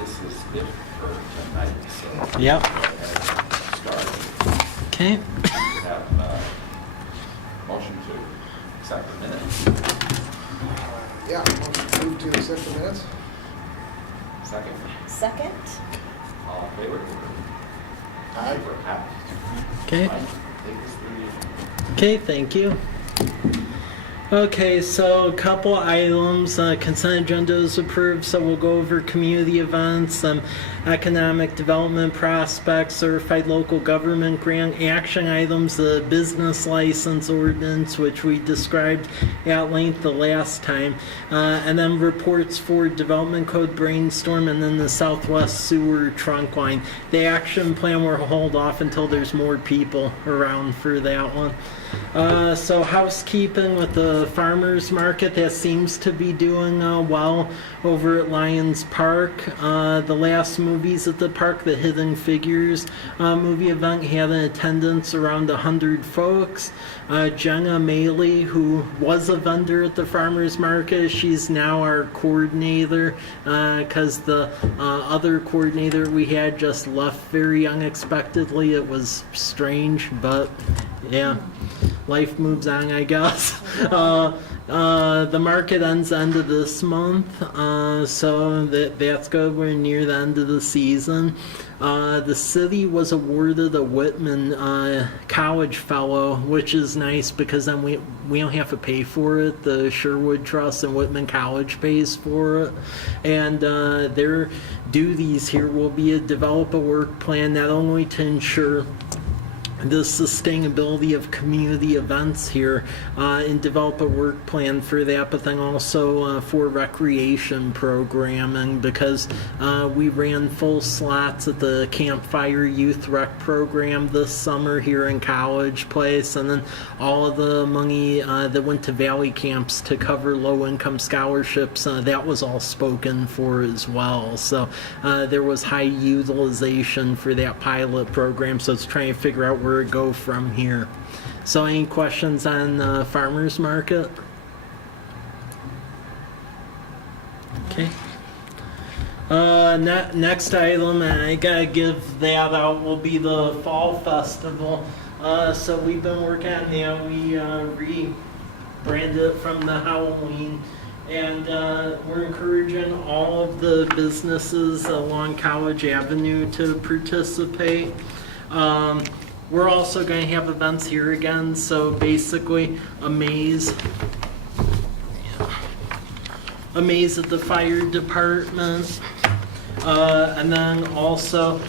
this is it for tonight, so. Yep. Go ahead and start. Okay. We have motion to accept the minutes. Yeah, motion move to accept the minutes. Second. Second? All in favor? Aye. We're happy. Okay. Mike, take us through the Okay, thank you. Okay, so a couple items. Consent agenda is approved, so we'll go over community events, economic development prospects, certified local government grant action items, the business license ordinance, which we described at length the last time, and then reports for development code brainstorm, and then the Southwest Sewer trunk line. The action plan will hold off until there's more people around for that one. So housekeeping with the farmers market, that seems to be doing well over at Lions Park. The last movies at the park, the Hidden Figures movie event, had an attendance around 100 folks. Jenna Maley, who was a vendor at the farmers market, she's now our coordinator because the other coordinator we had just left very unexpectedly. It was strange, but yeah, life moves on, I guess. The market ends end of this month, so that's good. We're near the end of the season. The city was awarded a Whitman College Fellow, which is nice because then we don't have to pay for it. The Sherwood Trust and Whitman College pays for it. And their duties here will be to develop a work plan not only to ensure the sustainability of community events here and develop a work plan for that, but then also for recreation programming, because we ran full slots at the Campfire Youth Rec program this summer here in College Place, and then all of the money that went to Valley Camps to cover low-income scholarships, that was all spoken for as well. So there was high utilization for that pilot program, so it's trying to figure out where it go from here. So any questions on farmers market? Okay. Next item, and I gotta give that out, will be the fall festival. So we've been working on that. We rebranded it from the Halloween, and we're encouraging all of the businesses along College Avenue to participate. We're also going to have events here again, so basically a maze at the fire department, and then also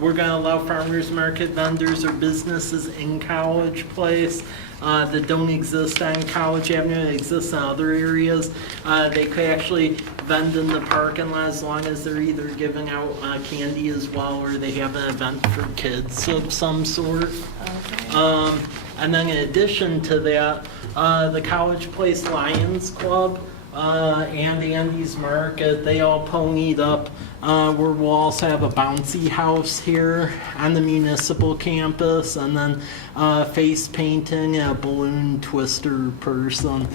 we're going to allow farmers market vendors or businesses in College Place that don't exist on College Avenue, that exist in other areas. They could actually vend in the parking lot as long as they're either giving out candy as well, or they have an event for kids of some sort. Okay. And then in addition to that, the College Place Lions Club and Andy's Market, they all ponied up where we'll also have a bouncy house here on the municipal campus, and then face painting and a balloon twister person.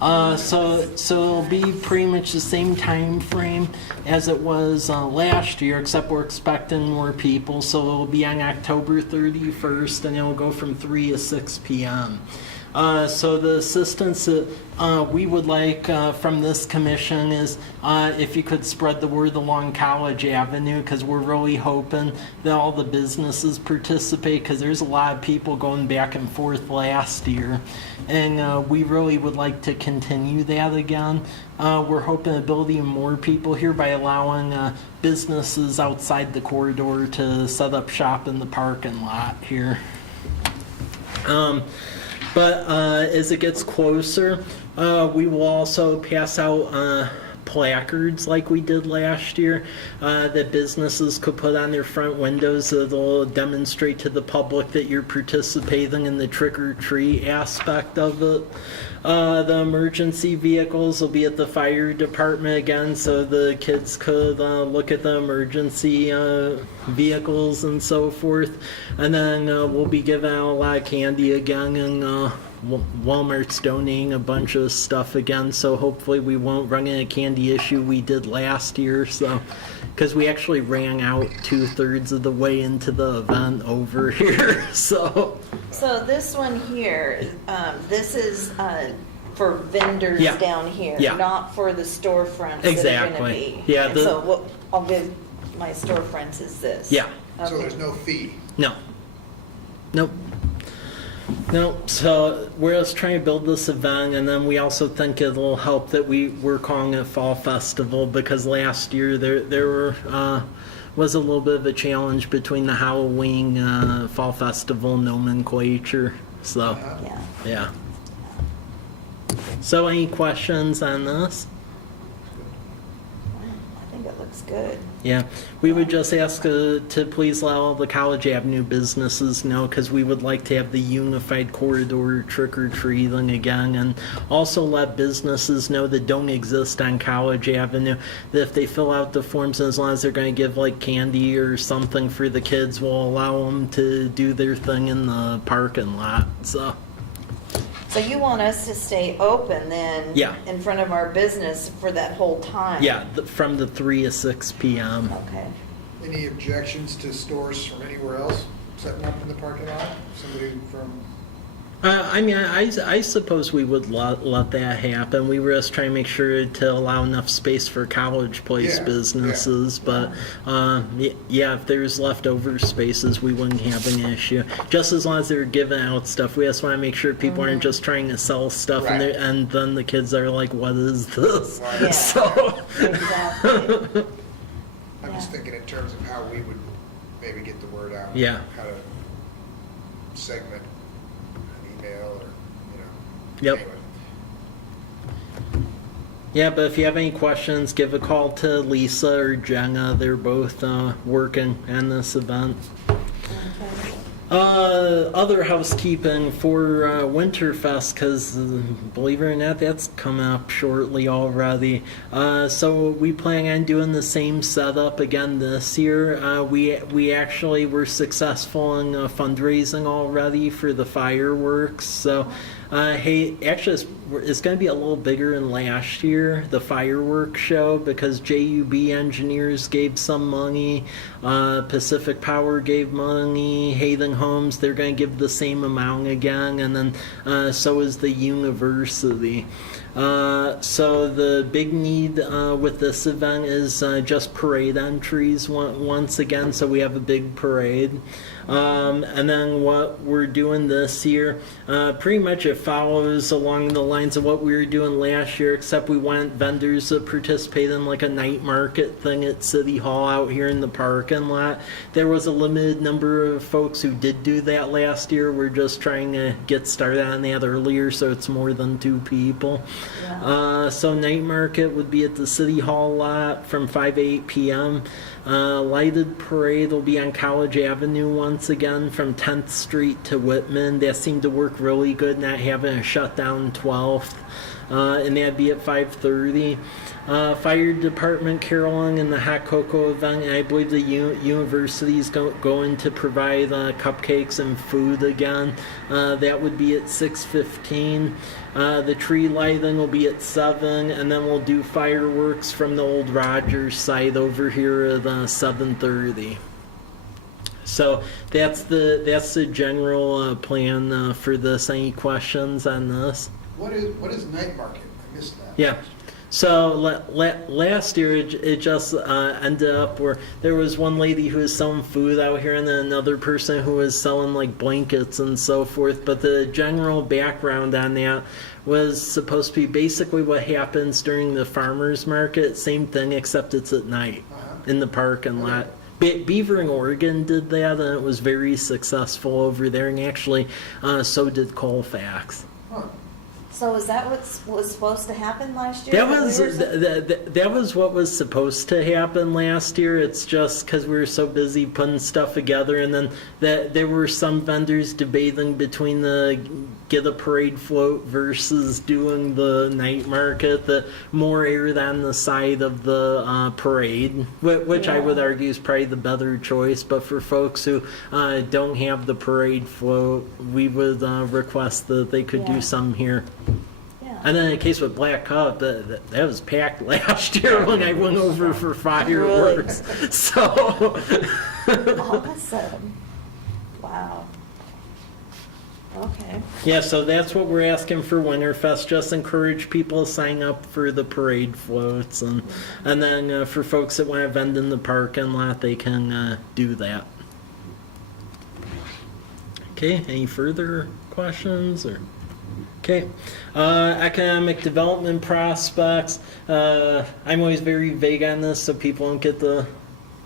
So it'll be pretty much the same time frame as it was last year, except we're expecting more people. So it'll be on October 31st, and it'll go from 3 to 6 p.m. So the assistance that we would like from this commission is if you could spread the word along College Avenue, because we're really hoping that all the businesses participate, because there's a lot of people going back and forth last year, and we really would like to continue that again. We're hoping to build even more people here by allowing businesses outside the corridor to set up shop in the parking lot here. But as it gets closer, we will also pass out placards like we did last year that businesses could put on their front windows that'll demonstrate to the public that you're participating in the trick-or-treat aspect of it. The emergency vehicles will be at the fire department again, so the kids could look at the emergency vehicles and so forth. And then we'll be giving out a lot of candy again, and Walmart's donating a bunch of stuff again, so hopefully we won't run into a candy issue we did last year. So, because we actually ran out 2/3 of the way into the event over here. So this one here, this is for vendors Yeah. down here, Yeah. not for the storefronts that are Exactly. gonna be. Yeah, And the- so what I'll give my storefronts is this. Yeah. So Okay. there's no fee. no, nope. Nope. So we're just trying to build this event, and then we also think it'll help that we're calling it Fall Festival, because last year there was a little bit of a challenge between the Halloween Fall Festival nomenclature. So Uh-huh. Yeah. yeah. So any questions on this? I think it looks good. Yeah, we would just ask to please let all the College Avenue businesses know, because we would like to have the unified corridor trick-or-treating again, and also let businesses know that don't exist on College Avenue, that if they fill out the forms, and as long as they're going to give like candy or something for the kids, we'll allow them to do their thing in the parking lot. So you want us to stay open then? Yeah. In front of our business for that whole time? Yeah, from the 3 to 6 p.m. Okay. Any objections to stores from anywhere else setting up in the parking lot? Somebody from, I mean, I suppose we would let that happen. We were just trying to make sure to allow enough space for College Place Yeah, businesses. But yeah, if there's leftover spaces, we wouldn't have an issue. Just as long as they're giving out stuff, we just want to make sure people aren't just trying to sell stuff, Right. and then the kids are like, "What is this?" Right. Yeah. So. Exactly. I'm just Yeah. thinking in terms of how we would maybe get the word out. Yeah. How to segment an email or, Yep. Anyway. Yeah, but if you have any questions, give a call to Lisa or Jenna. They're both working on this event. Okay. Other housekeeping for Winterfest, because believe it or not, that's coming up shortly already. So we plan on doing the same setup again this year. We actually were successful in fundraising already for the fireworks. So hey, actually, it's going to be a little bigger than last year, the fireworks show, because JUB Engineers gave some money, Pacific Power gave money, Hayden Homes, they're going to give the same amount again, and then so is the university. So the big need with this event is just parade entries once again, so we have a big parade. And then what we're doing this year, pretty much it follows along the lines of what we were doing last year, except we want vendors to participate in like a night market thing at City Hall out here in the parking lot. There was a limited number of folks who did do that last year. We're just trying to get started on that earlier, so it's more than 2 people. Yeah. So night market would be at the City Hall lot from 5 to 8 p.m. Lighted parade will be on College Avenue once again from 10th Street to Whitman. That seemed to work really good, not having a shutdown 12th. And that'd be at 5:30. Fire department caroling and the hot cocoa event. And I believe the university's going to provide cupcakes and food again. That would be at 6:15. The tree lighting will be at 7, and then we'll do fireworks from the old Rogers site over here at 7:30. So that's the general plan for this. Any questions on this? What is night market? I missed that. Yeah. So last year it just ended up where there was one lady who was selling food out here, and then another person who was selling like blankets and so forth. But the general background on that was supposed to be basically what happens during the farmers market. Same thing, except it's at night in the parking lot. Beaver in Oregon did that, and it was very successful over there. And actually, so did Colfax. Huh. So is that what was supposed to happen last year? That was that was what was supposed to happen last year. It's just because we were so busy putting stuff together, and then there were some vendors debating between the get a parade float versus doing the night market. The more erred on the side of the parade, which I would argue is probably the better choice. But for folks who don't have the parade float, we would request that they could do some here. Yeah. And then in the case with Black Cup, that was packed last year when I went over for fireworks. Really? So Awesome. Wow. Okay. yeah, so that's what we're asking for Winterfest. Just encourage people to sign up for the parade floats, and then for folks that want to vend in the parking lot, they can do that. Okay, any further questions or? Okay, economic development prospects. I'm always very vague on this, so people don't get the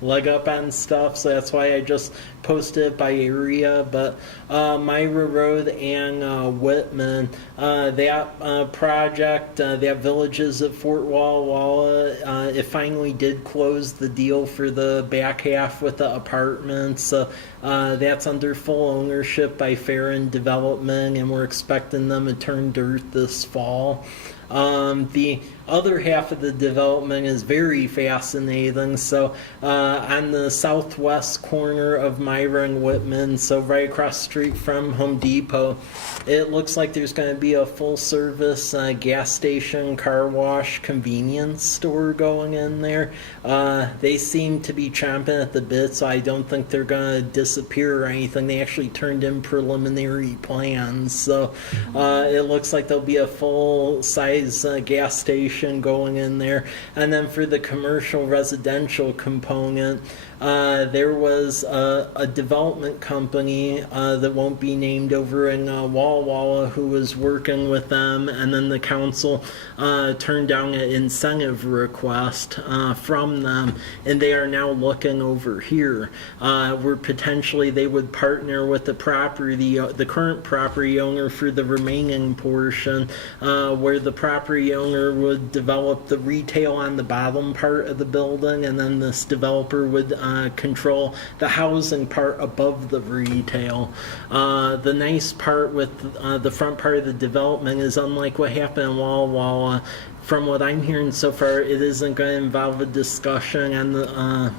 leg up on stuff, so that's why I just posted it by area. But Myra Road and Whitman, that project, that Villages at Fort Walla Walla, it finally did close the deal for the back half with the apartments. So that's under full ownership by Farron Development, and we're expecting them to turn dirt this fall. The other half of the development is very fascinating. So on the southwest corner of Myra and Whitman, so right across the street from Home Depot, it looks like there's going to be a full-service gas station, car wash, convenience store going in there. They seem to be chomping at the bit, so I don't think they're going to disappear or anything. They actually turned in preliminary plans, so it looks like there'll be a full-size gas station going in there. And then for the commercial residential component, there was a development company that won't be named over in Walla Walla who was working with them, and then the council turned down an incentive request from them, and they are now looking over here where potentially they would partner with the current property owner for the remaining portion, where the property owner would develop the retail on the bottom part of the building, and then this developer would control the housing part above the retail. The nice part with the front part of the development is, unlike what happened in Walla Walla, from what I'm hearing so far, it isn't going to involve a discussion on the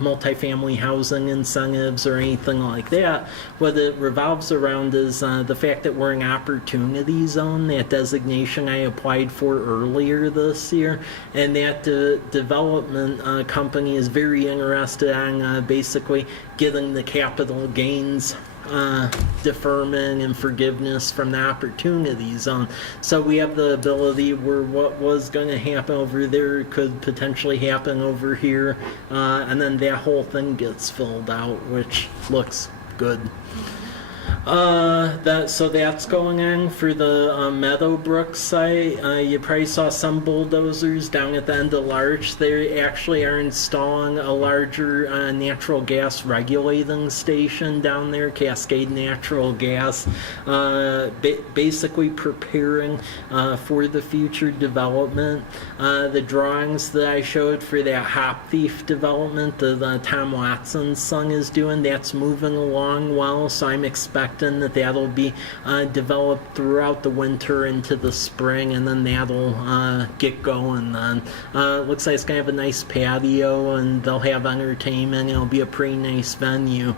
multifamily housing incentives or anything like that. What it revolves around is the fact that we're an opportunity zone, that designation I applied for earlier this year, and that development company is very interested on basically getting the capital gains deferment and forgiveness from the opportunity zone. So we have the ability where what was going to happen over there could potentially happen over here, and then that whole thing gets filled out, which looks good. So that's going on for the Meadowbrook site. You probably saw some bulldozers down at the end of Larch. They actually are installing a larger natural gas regulating station down there, Cascade Natural Gas, basically preparing for the future development. The drawings that I showed for that Hop Thief development that Tom Watson's son is doing, that's moving along well, so I'm expecting that'll be developed throughout the winter into the spring, and then that'll get going then. Looks like it's going to have a nice patio, and they'll have entertainment. It'll be a pretty nice venue.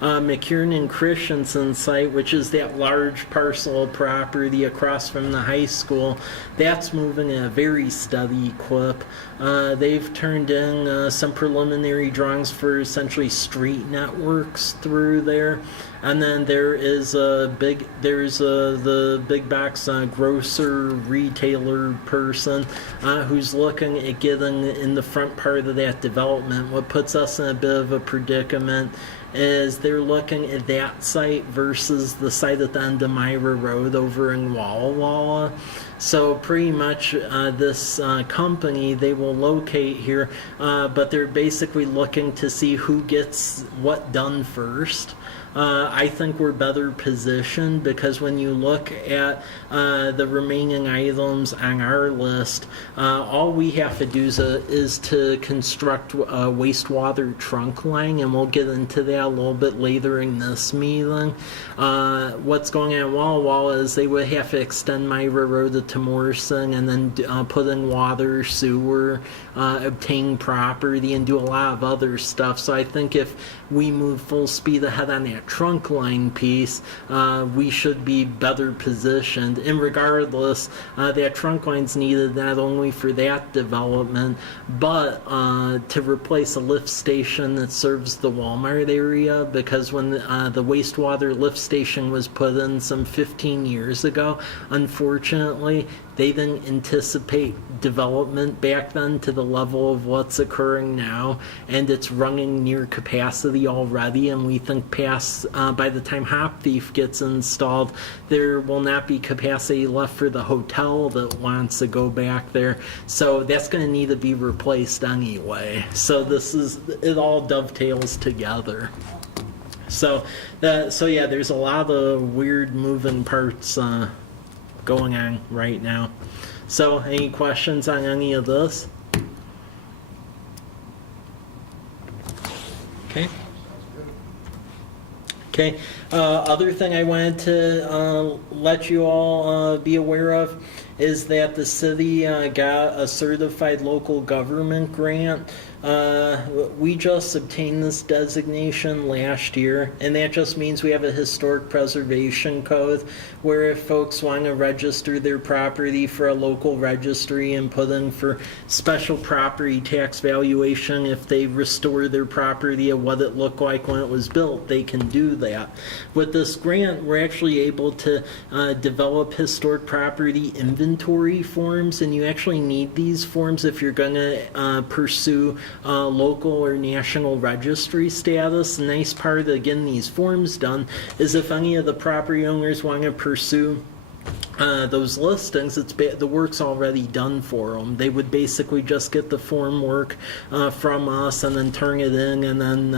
McKiernan and Christensen site, which is that large parcel of property across from the high school, that's moving at a very steady clip. They've turned in some preliminary drawings for essentially street networks through there. And then there is the big box grocer retailer person who's looking at getting in the front part of that development. What puts us in a bit of a predicament is they're looking at that site versus the site at the end of Myra Road over in Walla Walla. So pretty much this company, they will locate here, but they're basically looking to see who gets what done first. I think we're better positioned because when you look at the remaining items on our list, all we have to do is to construct a wastewater trunk line, and we'll get into that a little bit later in this meeting. What's going on Walla Walla is they would have to extend Myra Road to Morrison and then put in water, sewer, obtain property, and do a lot of other stuff. So I think if we move full speed ahead on that trunk line piece, we should be better positioned. And regardless, that trunk line's needed not only for that development, but to replace a lift station that serves the Walmart area, because when the wastewater lift station was put in some 15 years ago, unfortunately, they didn't anticipate development back then to the level of what's occurring now, and it's running near capacity already, and we think by the time Hop Thief gets installed, there will not be capacity left for the hotel that wants to go back there. So that's going to need to be replaced anyway. So it all dovetails together. So yeah, there's a lot of weird moving parts going on right now. So any questions on any of this? Okay. Okay. Other thing I wanted to let you all be aware of is that the city got a certified local government grant. We just obtained this designation last year, and that just means we have a historic preservation code where if folks want to register their property for a local registry and put in for special property tax valuation, if they restore their property of what it looked like when it was built, they can do that. With this grant, we're actually able to develop historic property inventory forms, and you actually need these forms if you're going to pursue local or national registry status. The nice part of getting these forms done is if any of the property owners want to pursue those listings, the work's already done for them. They would basically just get the form work from us and then turn it in, and then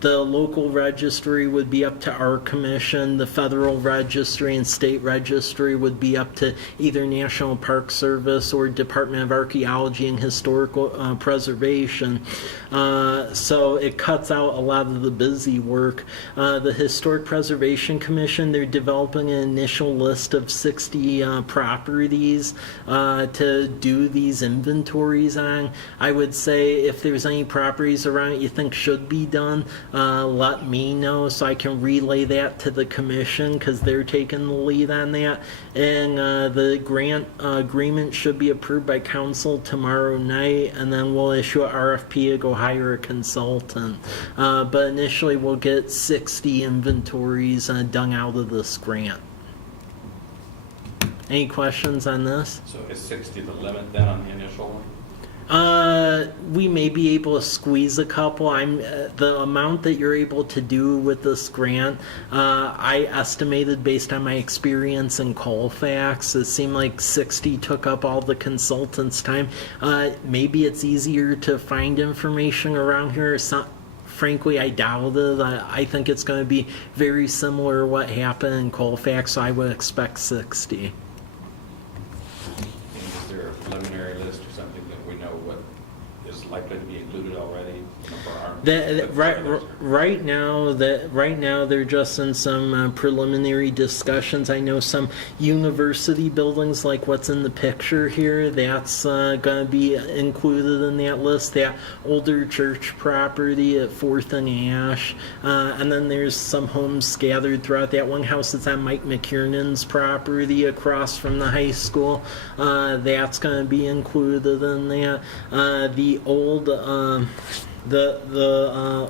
the local registry would be up to our commission. The federal registry and state registry would be up to either National Park Service or Department of Archaeology and Historical Preservation. So it cuts out a lot of the busy work. The Historic Preservation Commission, they're developing an initial list of 60 properties to do these inventories on. I would say if there's any properties around you think should be done, let me know so I can relay that to the commission, because they're taking the lead on that. And the grant agreement should be approved by council tomorrow night, and then we'll issue an RFP to go hire a consultant. But initially we'll get 60 inventories done out of this grant. Any questions on this? So is 60 the limit then on the initial one? We may be able to squeeze a couple. The amount that you're able to do with this grant, I estimated based on my experience in Colfax. It seemed like 60 took up all the consultants' time. Maybe it's easier to find information around here. Frankly, I doubt it. I think it's going to be very similar to what happened in Colfax, so I would expect 60. Is there a preliminary list or something that we know what is likely to be included already for our? Right now they're just in some preliminary discussions. I know some university buildings, like what's in the picture here, that's going to be included in that list. That older church property at 4th and Ash, and then there's some homes scattered throughout. That one house that's on Mike McKiernan's property across from the high school, that's going to be included in that. The old the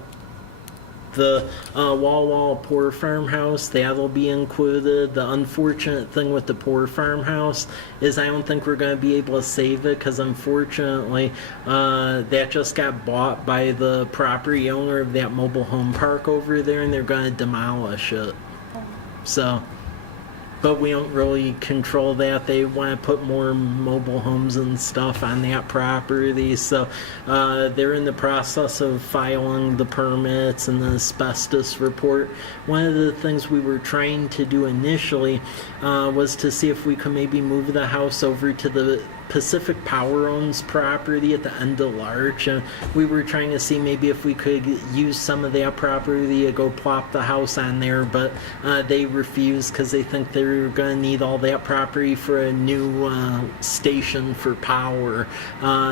Wall Wall Poor Farmhouse, that'll be included. The unfortunate thing with the Poor Farmhouse is I don't think we're going to be able to save it, because unfortunately that just got bought by the property owner of that mobile home park over there, and they're going to demolish it. So but we don't really control that. They want to put more mobile homes and stuff on that property, so they're in the process of filing the permits and the asbestos report. One of the things we were trying to do initially was to see if we could maybe move the house over to the Pacific Power owns property at the end of Larch, and we were trying to see maybe if we could use some of that property to go plop the house on there, but they refused because they think they're going to need all that property for a new station for power.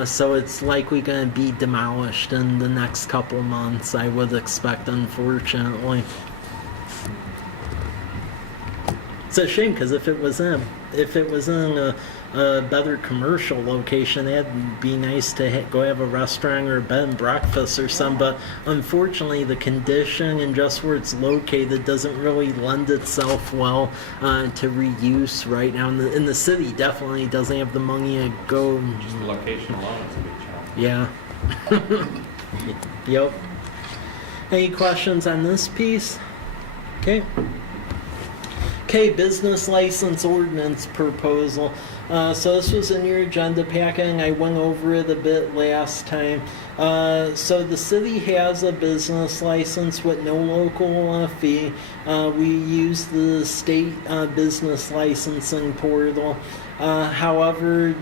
So it's likely going to be demolished in the next couple months, I would expect, unfortunately. It's a shame because if it was in a better commercial location, that'd be nice to go have a restaurant or a bed and breakfast or something. But unfortunately, the condition and just where it's located doesn't really lend itself well to reuse right now. And the city definitely doesn't have the money to go. Just the location alone is a big challenge. Yeah. Yep. Any questions on this piece? Okay. Okay, business license ordinance proposal. So this was in your agenda packet, and I went over it a bit last time. So the city has a business license with no local fee. We use the state business licensing portal. However,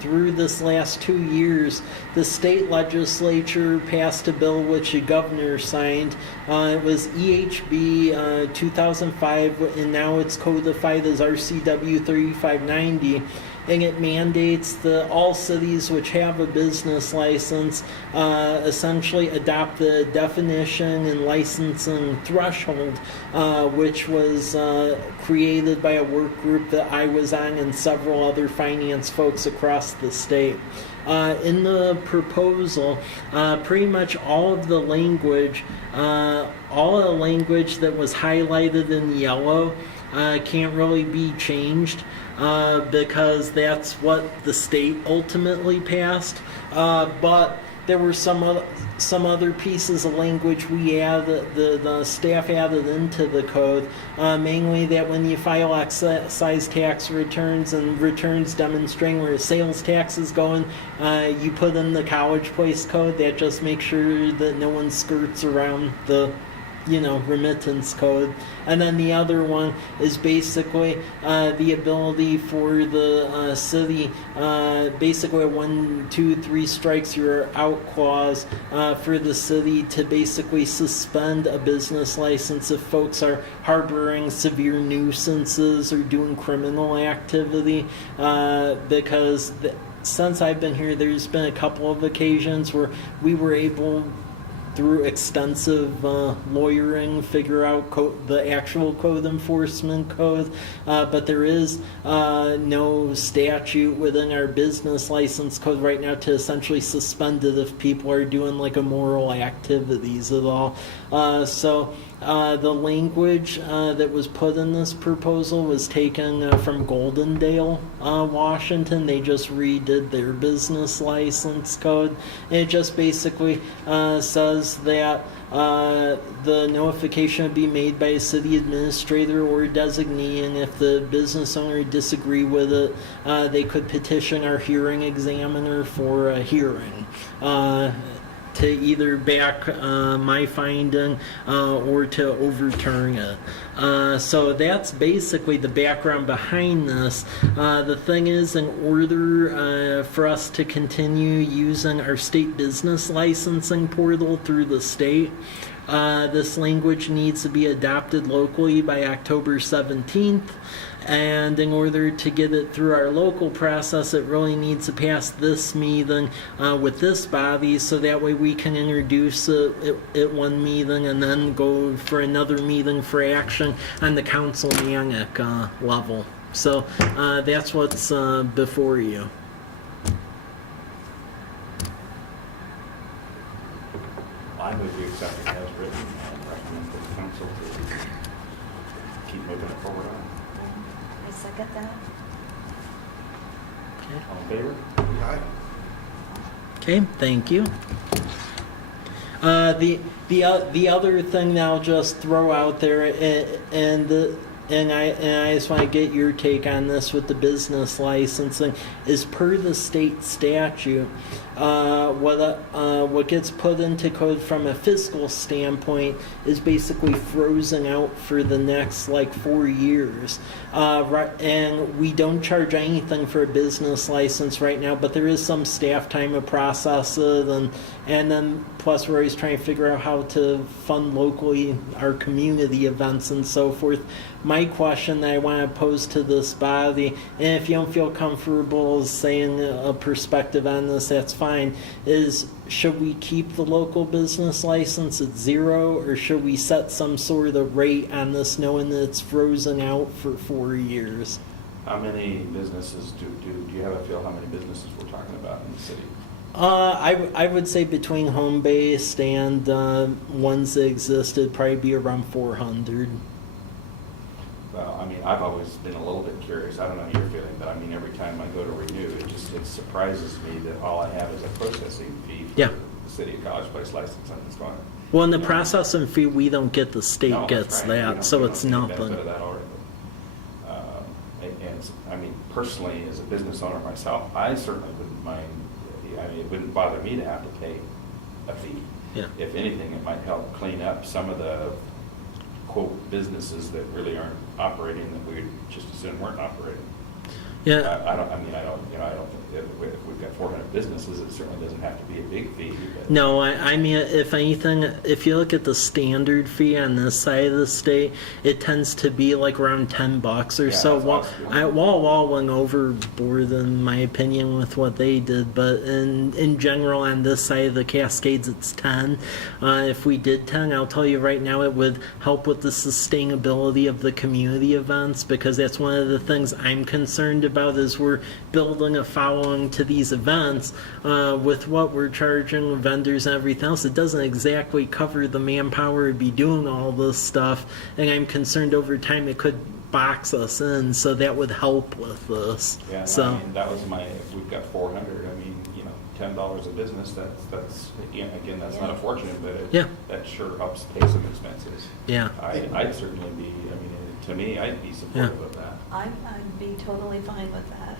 through this last 2 years, the state legislature passed a bill which the governor signed. It was EHB 2005, and now it's codified as RCW 3590. And it mandates that all cities which have a business license essentially adopt the definition and licensing threshold, which was created by a work group that I was on and several other finance folks across the state. In the proposal, pretty much all of the language that was highlighted in yellow can't really be changed. Because that's what the state ultimately passed. But there were some other pieces of language we added, the staff added into the code, mainly that when you file excise tax returns and returns demonstrating where sales tax is going, you put in the College Place code. That just makes sure that no one skirts around the remittance code. And then the other one is basically the ability for the city, basically a 1, 2, 3 strikes you're out clause for the city to basically suspend a business license if folks are harboring severe nuisances or doing criminal activity, because since I've been here, there's been a couple of occasions where we were able, through extensive lawyering, figure out the actual code enforcement code, but there is no statute within our business license code right now to essentially suspend it if people are doing like immoral activities at all. So the language that was put in this proposal was taken from Goldendale, Washington. They just redid their business license code. And it just basically says that the notification would be made by a city administrator or designee, and if the business owner disagree with it, they could petition our hearing examiner for a hearing. To either back my finding or to overturn it. So that's basically the background behind this. The thing is, in order for us to continue using our state business licensing portal through the state, this language needs to be adopted locally by October 17th. And in order to get it through our local process, it really needs to pass this meeting with this body, so that way we can introduce it at one meeting and then go for another meeting for action on the councilmanic level. So that's what's before you. I move we accept it as written and recommend to the council to keep moving it forward on. I second that. All in favor? Aye. Okay, thank you. The other thing that I'll just throw out there, and and I just want to get your take on this with the business licensing. Is per the state statute, what gets put into code from a fiscal standpoint is basically frozen out for the next like 4 years. Right, and we don't charge anything for a business license right now, but there is some staff time to process it, and then plus we're always trying to figure out how to fund locally our community events and so forth. My question that I want to pose to this body, and if you don't feel comfortable saying a perspective on this, that's fine, is should we keep the local business license at 0, or should we set some sort of rate on this knowing that it's frozen out for 4 years? How many businesses do you have a feel how many businesses we're talking about in the city? I would say between home-based and ones that existed, probably be around 400. Well, I mean, I've always been a little bit curious. I don't know your feeling, but I mean, every time I go to renew, it surprises me that all I have is a processing fee for Yeah. the city of College Place license. I'm just going. Well, in the processing fee, we don't get, the state No, that's gets right. We that, don't- so we it's don't get the nothing. benefit of that already. I mean, personally, as a business owner myself, I certainly wouldn't mind. I mean, it wouldn't bother me to have to pay a fee. Yeah. If anything, it might help clean up some of the quote businesses that really aren't operating, that we just assume weren't operating. Yeah. I don't think if we've got 400 businesses, it certainly doesn't have to be a big fee. But No, I mean, if anything, if you look at the standard fee on this side of the state, it tends to be like around $10 or Yeah, so. that's awesome. Wall went overboard in my opinion with what they did, but in general on this side of the Cascades, it's 10. If we did 10, I'll tell you right now, it would help with the sustainability of the community events, because that's one of the things I'm concerned about, is we're building a following to these events with what we're charging vendors and everything else. It doesn't exactly cover the manpower to be doing all this stuff, and I'm concerned over time it could box us in, so that would help with this. yeah, So I mean, that was if we've got 400, I mean, $10 a business, that's again, that's not a fortune, but that sure helps pay some expenses. yeah. I'd certainly be, to me, I'd be supportive of that. I'd be totally fine with that.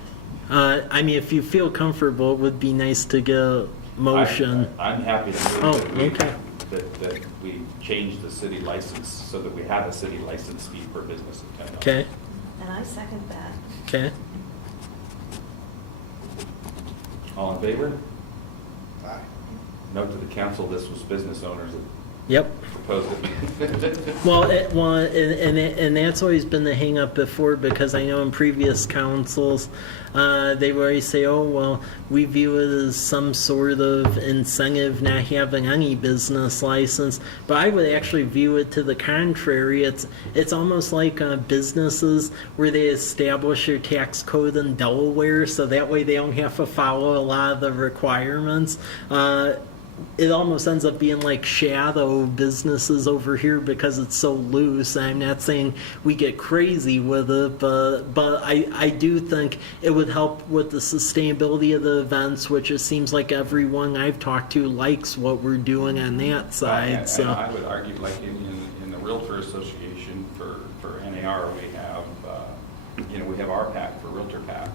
I mean, if you feel comfortable, it would be nice to get a motion. I'm happy to move Oh, that we, okay. that we change the city license so that we have a city license fee per business of $10. Okay, And I second that. okay. All in favor? Aye. Note to the council, this was business owners that Yep. proposed it. And that's always been the hang up before, because I know in previous councils, they would always say, oh, well, we view it as some sort of incentive not having any business license. But I would actually view it to the contrary. It's almost like businesses where they establish your tax code in Delaware, so that way they don't have to follow a lot of the requirements. It almost ends up being like shadow businesses over here because it's so loose. I'm not saying we get crazy with it, but I do think it would help with the sustainability of the events, which it seems like everyone I've talked to likes what we're doing on that side. And So I would argue, like in the Realtor Association for NAR, we have we have our PAC for Realtor PAC,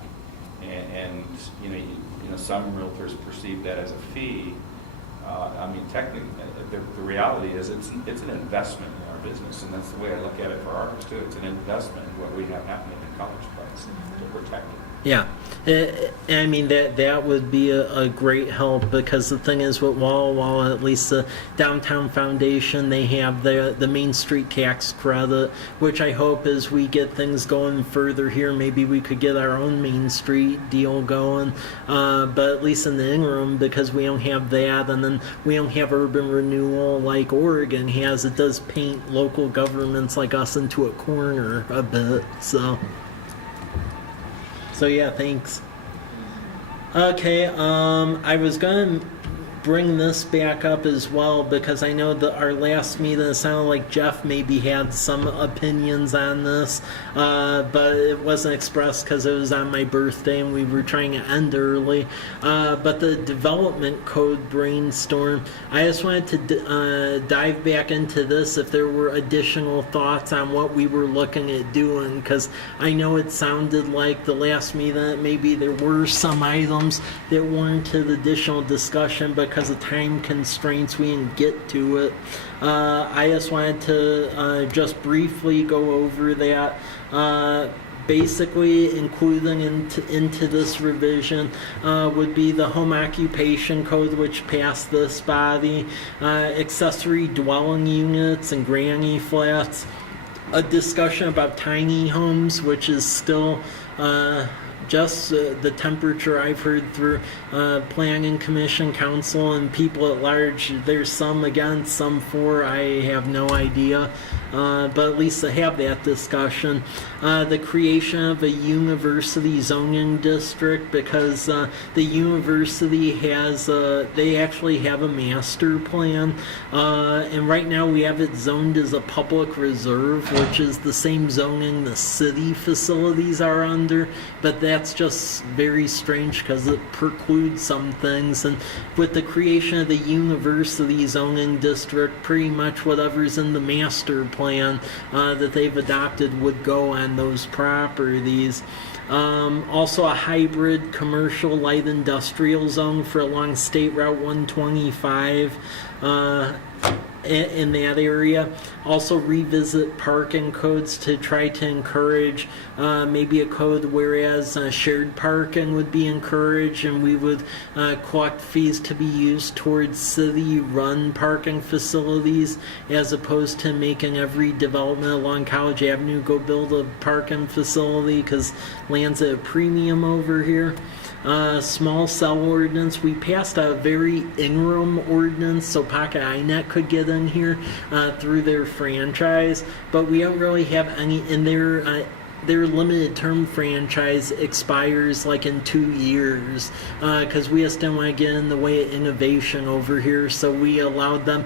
and some realtors perceive that as a fee. I mean, technically, the reality is it's an investment in our business, and that's the way I look at it for ours too. It's an investment in what we have happening in College Place to protect it. yeah, I mean that would be a great help, because the thing is with Wall, at least the Downtown Foundation, they have the Main Street tax credit, which I hope as we get things going further here, maybe we could get our own Main Street deal going. But at least in the interim, because we don't have that, and then we don't have urban renewal like Oregon has, it does paint local governments like us into a corner a bit. So yeah, thanks. Okay, I was gonna bring this back up as well, because I know that our last meeting, it sounded like Jeff maybe had some opinions on this, but it wasn't expressed because it was on my birthday and we were trying to end early. But the development code brainstorm, I just wanted to dive back into this if there were additional thoughts on what we were looking at doing, because I know it sounded like the last meeting that maybe there were some items that warranted additional discussion because of time constraints we didn't get to it. I just wanted to just briefly go over that. Basically, including into this revision would be the home occupation code, which passed this body, accessory dwelling units and granny flats, a discussion about tiny homes, which is still just the temperature I've heard through planning commission, council, and people at large. There's some against, some for. I have no idea, but at least to have that discussion. The creation of a university zoning district, because the university has they actually have a master plan, and right now we have it zoned as a public reserve, which is the same zoning the city facilities are under, but that's just very strange because it precludes some things. And with the creation of the university zoning district, pretty much whatever's in the master plan that they've adopted would go on those properties. Also a hybrid commercial light industrial zone for along State Route 125 in that area. Also revisit parking codes to try to encourage maybe a code whereas shared parking would be encouraged, and we would collect fees to be used towards city-run parking facilities, as opposed to making every development along College Avenue go build a parking facility because land's at a premium over here. Small cell ordinance, we passed a very Ingram ordinance so Pocket INET could get in here through their franchise, but we don't really have any in their limited term franchise expires like in 2 years because we just didn't want to get in the way of innovation over here, so we allowed them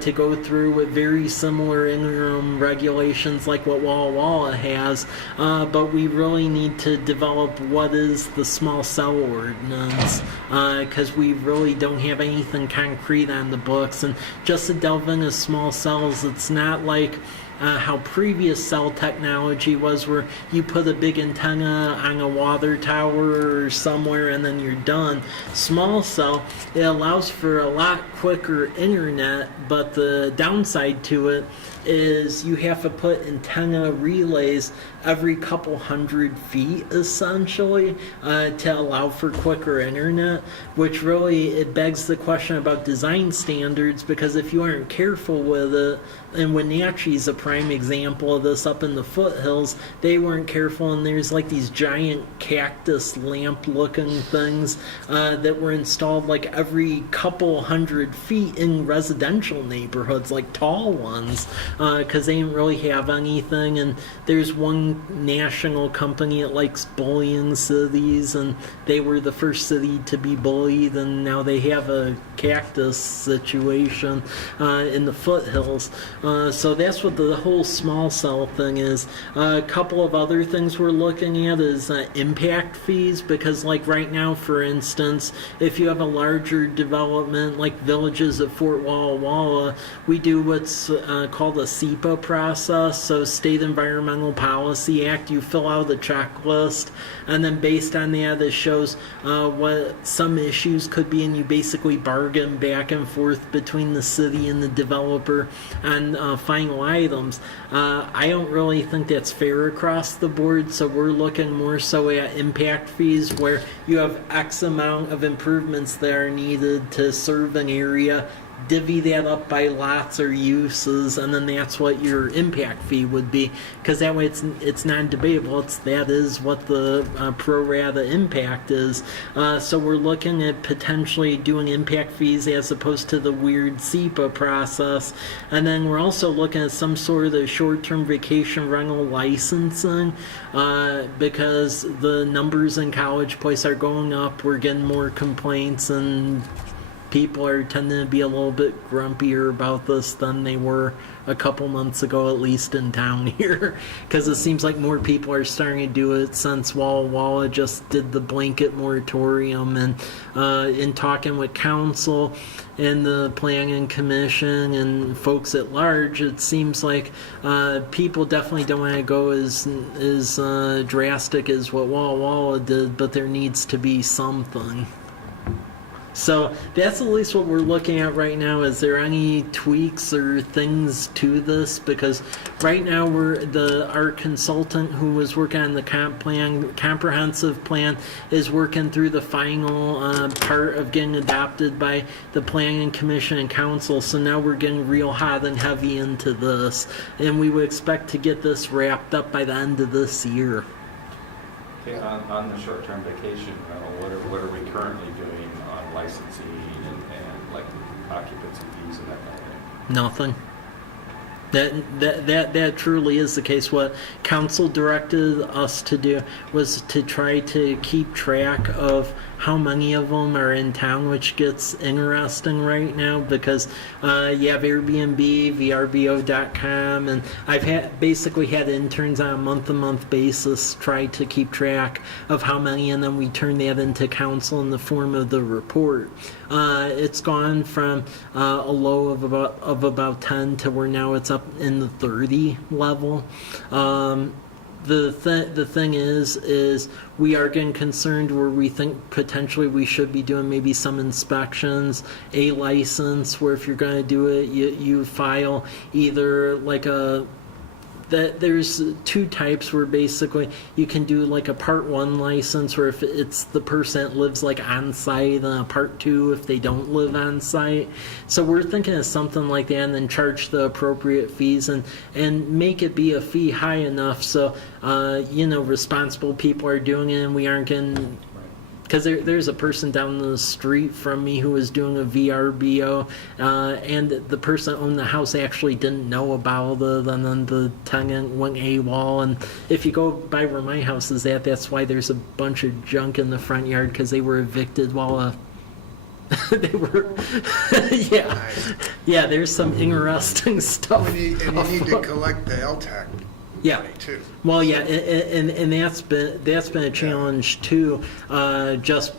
to go through with very similar interim regulations like what Walla Walla has, but we really need to develop what is the small cell ordinance because we really don't have anything concrete on the books. And just to delve into small cells, it's not like how previous cell technology was, where you put a big antenna on a water tower or somewhere and then you're done. Small cell, it allows for a lot quicker internet, but the downside to it is you have to put antenna relays every couple 100 feet essentially to allow for quicker internet, which really it begs the question about design standards, because if you aren't careful with it, and Wenatchee's a prime example of this up in the foothills, they weren't careful, and there's like these giant cactus lamp looking things that were installed like every couple 100 feet in residential neighborhoods, like tall ones, because they didn't really have anything. And there's one national company that likes bullying cities, and they were the first city to be bullied, and now they have a cactus situation in the foothills. So that's what the whole small cell thing is. A couple of other things we're looking at is impact fees, because like right now, for instance, if you have a larger development like Villages at Fort Walla Walla, we do what's called a SEPA process, so State Environmental Policy Act. You fill out a checklist, and then based on that, it shows what some issues could be, and you basically bargain back and forth between the city and the developer on final items. I don't really think that's fair across the board, so we're looking more so at impact fees, where you have X amount of improvements that are needed to serve an area, divvy that up by lots or uses, and then that's what your impact fee would be, because that way it's non-debatable. That is what the pro rata impact is. So we're looking at potentially doing impact fees as opposed to the weird SEPA process. And then we're also looking at some sort of short-term vacation rental licensing, because the numbers in College Place are going up. We're getting more complaints, and people are tending to be a little bit grumpier about this than they were a couple months ago, at least in town here, because it seems like more people are starting to do it since Walla Walla just did the blanket moratorium. And in talking with council and the planning commission and folks at large, it seems like people definitely don't want to go as drastic as what Walla Walla did, but there needs to be something. So that's at least what we're looking at right now. Is there any tweaks or things to this? Because right now our consultant who was working on the comprehensive plan is working through the final part of getting adopted by the planning commission and council. So now we're getting real hot and heavy into this, and we would expect to get this wrapped up by the end of this year. Okay, on the short-term vacation rental, what are we currently doing on licensing and like occupancy fees and that kind of thing? Nothing. That truly is the case. What council directed us to do was to try to keep track of how many of them are in town, which gets interesting right now because you have Airbnb, VRBO.com, and I've basically had interns on a month-to-month basis try to keep track of how many, and then we turn that into council in the form of the report. It's gone from a low of about 10 to where now it's up in the 30 level. The thing is we are getting concerned where we think potentially we should be doing maybe some inspections, a license, where if you're going to do it, you file either like there's two types where basically you can do like a part 1 license where if it's the person that lives like on site, and a part 2 if they don't live on site. So we're thinking of something like that, and then charge the appropriate fees and make it be a fee high enough so responsible people are doing it and we aren't getting. Because there's a person down the street from me who was doing a VRBO, and the person that owned the house actually didn't know about it, and then the tenant went AWOL. And if you go by where my house is at, that's why there's a bunch of junk in the front yard, because they were evicted while they were, yeah. There's some interesting stuff. And you need to collect the LTAC money too. Well, yeah, and that's been a challenge too, just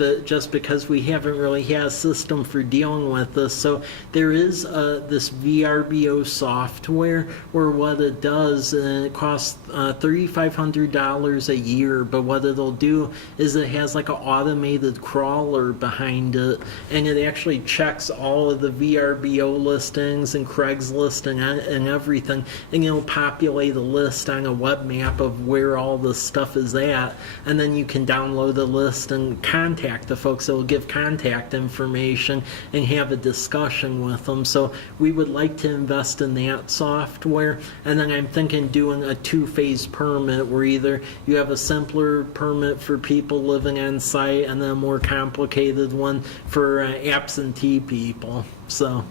because we haven't really had a system for dealing with this. So there is this VRBO software where what it does, and it costs $3,500 a year, but what it'll do is it has like an automated crawler behind it, and it actually checks all of the VRBO listings and Craigslist and everything, and it'll populate a list on a web map of where all the stuff is at, and then you can download the list and contact the folks that will give contact information and have a discussion with them. So we would like to invest in that software, and then I'm thinking doing a 2-phase permit where either you have a simpler permit for people living on site and then a more complicated one for absentee people. So.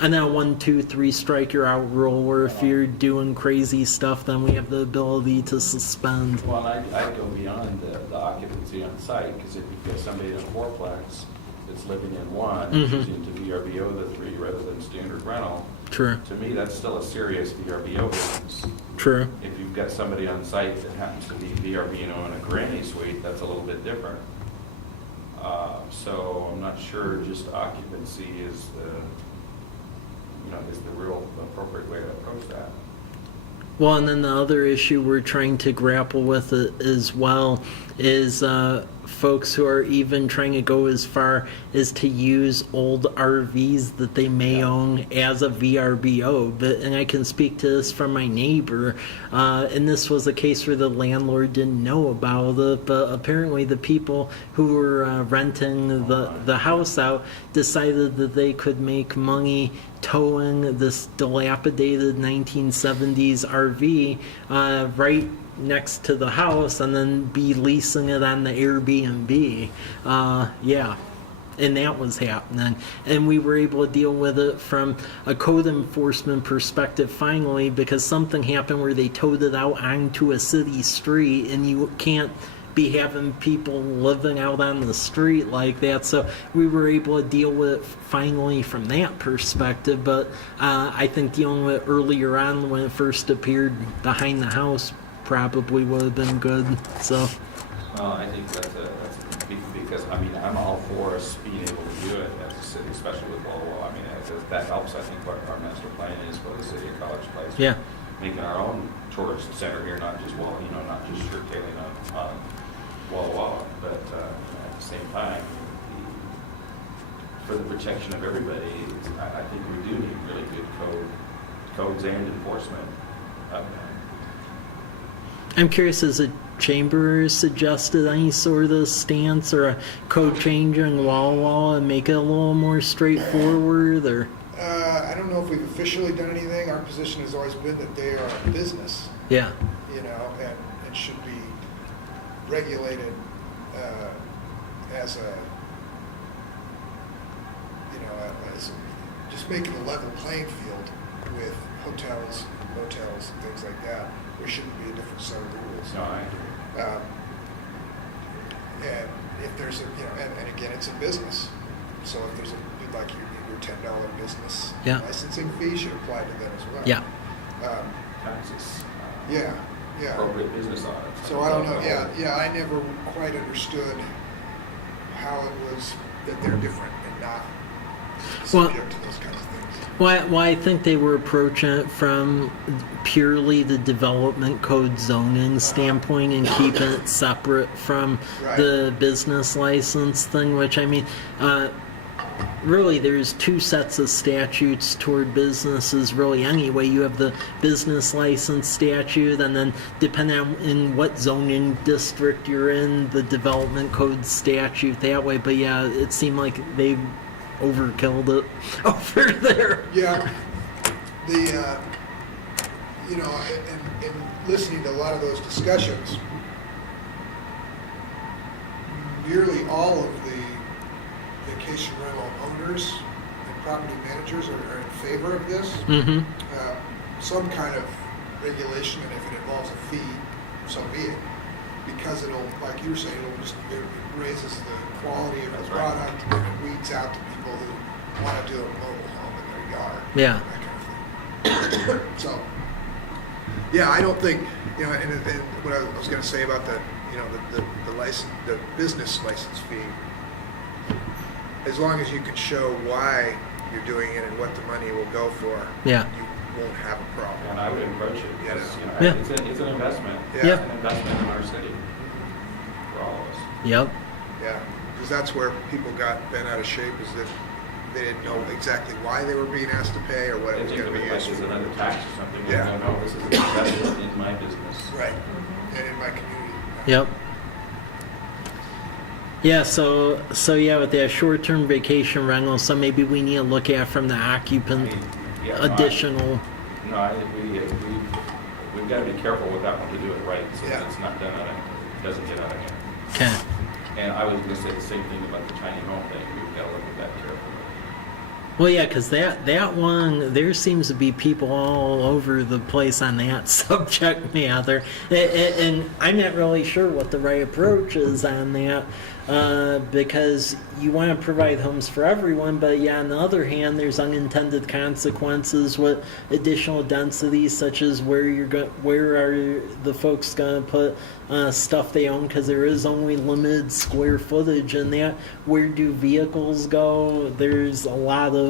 And then a 1, 2, 3 strike you're out rule where if you're doing crazy stuff, then we have the ability to suspend. Well, I'd go beyond the occupancy on site, because if you've got somebody in a fourplex that's living in one, choosing to VRBO the 3 rather than standard rental, True. to me that's still a serious VRBO business. True. If you've got somebody on site that happens to be VRBO in a granny suite, that's a little bit different. So I'm not sure just occupancy is the real appropriate way to approach that. Well, and then the other issue we're trying to grapple with as well is folks who are even trying to go as far as to use old RVs that they may own as a VRBO. And I can speak to this from my neighbor, and this was a case where the landlord didn't know about it, but apparently the people who were renting the house out decided that they could make money towing this dilapidated 1970s RV right next to the house and then be leasing it on the Airbnb. And that was happening. And we were able to deal with it from a code enforcement perspective finally, because something happened where they towed it out onto a city street, and you can't be having people living out on the street like that. So we were able to deal with it finally from that perspective. But I think dealing with it earlier on when it first appeared behind the house probably would have been good. So. Well, I think that's because, I mean, I'm all for us being able to do it as a city, especially with Lowell. I mean, that helps, I think, what our master plan is for the city of College Place. Yeah. Making our own tourist center here, not just not just shirtailing on Walla Walla, but at the same time, for the protection of everybody, I think we do need really good codes and enforcement of that. I'm curious, has the chamber suggested any sort of stance or a code change in Walla Walla and make it a little more straightforward, or? I don't know if we've officially done anything. Our position has always been that they are a business, Yeah. and should be regulated as just making a level playing field with hotels, motels, and things like that. There shouldn't be a different set of rules. No, I agree. And if there's and again, it's a business. So if there's like your $10 business licensing fee should apply to them as well. Yeah. Taxes. Yeah. Appropriate business audits. So I don't know. Yeah. I never quite understood how it was that they're different and not subject to those kinds of things. Well, I think they were approaching it from purely the development code zoning standpoint and keeping it separate from the business license thing, which, I mean, really there's two sets of statutes toward businesses really anyway. You have the business license statute, and then depending on in what zoning district you're in, the development code statute that way. But yeah, it seemed like they overkilled it over there. Yeah. In listening to a lot of those discussions, nearly all of the vacation rental owners and property managers are in favor of this. Mm-hmm. Some kind of regulation, and if it involves a fee, so be it. Because it'll, like you were saying, it raises the quality of the product, and it weeds out the people who want to do a mobile home in their yard. Yeah. That kind of thing. So, yeah, I don't think, and what I was going to say about the license, the business license fee, as long as you can show why you're doing it and what the money will go for, you won't have a problem. And I would approach it because it's an investment. Yeah. It's an investment in our city for all of us. Yep. Yeah, because that's where people got bent out of shape, is that they didn't know exactly why they were being asked to pay or what it was going to be used Like it's for. another tax or something. Yeah. No, this is an investment in my business. Right, and in my community. Yep. Yeah, so yeah, with that short-term vacation rental, so maybe we need to look at from the occupant additional. We've got to be careful with that one to do it right, so that it's not done out of, it doesn't get out of hand. Okay. And I was going to say the same thing about the tiny home thing. We've got to look at that carefully. Well, yeah, because that one, there seems to be people all over the place on that subject matter, and I'm not really sure what the right approach is on that, because you want to provide homes for everyone, but yeah, on the other hand, there's unintended consequences with additional densities, such as where are the folks going to put stuff they own, because there is only limited square footage in that. Where do vehicles go? There's a lot of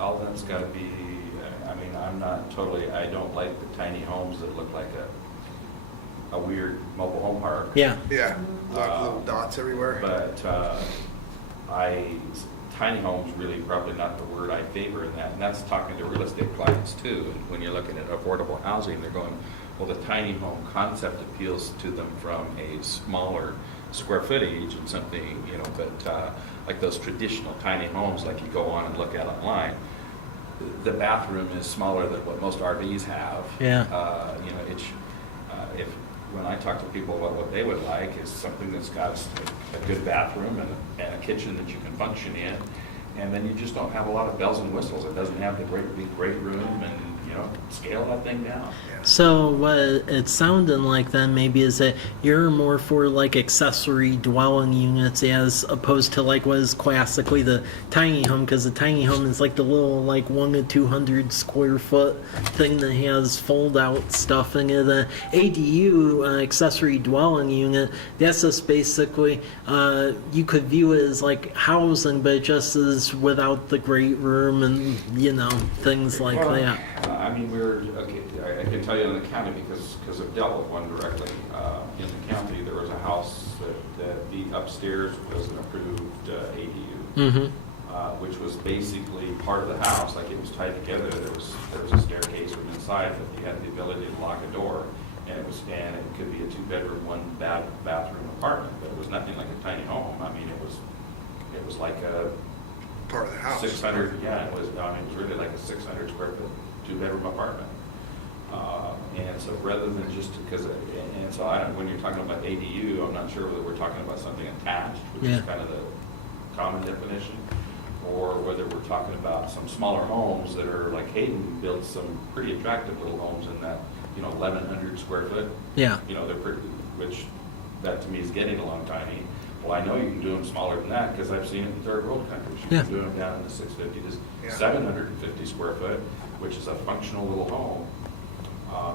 all that's got to be. I mean, I don't like the tiny homes that look like a weird mobile home park. Yeah. Yeah, a lot of little dots everywhere. But tiny homes really probably not the word I favor in that. And that's talking to real estate clients too. And when you're looking at affordable housing, they're going, well, the tiny home concept appeals to them from a smaller square footage and something, but like those traditional tiny homes like you go on and look at online, the bathroom is smaller than what most RVs have. Yeah. When I talk to people about what they would like is something that's got a good bathroom and a kitchen that you can function in, and then you just don't have a lot of bells and whistles. It doesn't have the great big great room, and scale that thing down. Yeah. So what it's sounding like then maybe is that you're more for like accessory dwelling units as opposed to like what is classically the tiny home, because the tiny home is like the little like 1 to 200 square foot thing that has fold out stuff in it. The ADU, accessory dwelling unit, that's just basically you could view it as like housing, but it just is without the great room and things like Well, that. I mean, I can tell you in the county because I've dealt with one directly. In the county, there was a house that the upstairs was an approved ADU, Mm-hmm. which was basically part of the house, like it was tied together. There was a staircase from inside, but you had the ability to lock a door, and it could be a 2-bedroom, 1-bathroom apartment, but it was nothing like a tiny home. I mean, it was like a Part of the house. 600, yeah, it was really like a 600 square foot 2-bedroom apartment. And so rather than just because, and so when you're talking about ADU, I'm not sure whether we're talking about something attached, which Yeah. is kind of the common definition, or whether we're talking about some smaller homes that are like Hayden built some pretty attractive little homes in that 1,100 square foot. Yeah. They're pretty, which that to me is getting along tiny. Well, I know you can do them smaller than that because I've seen it in third world countries. You Yeah. can do them down in the 650 to Yeah. 750 square foot, which is a functional little home.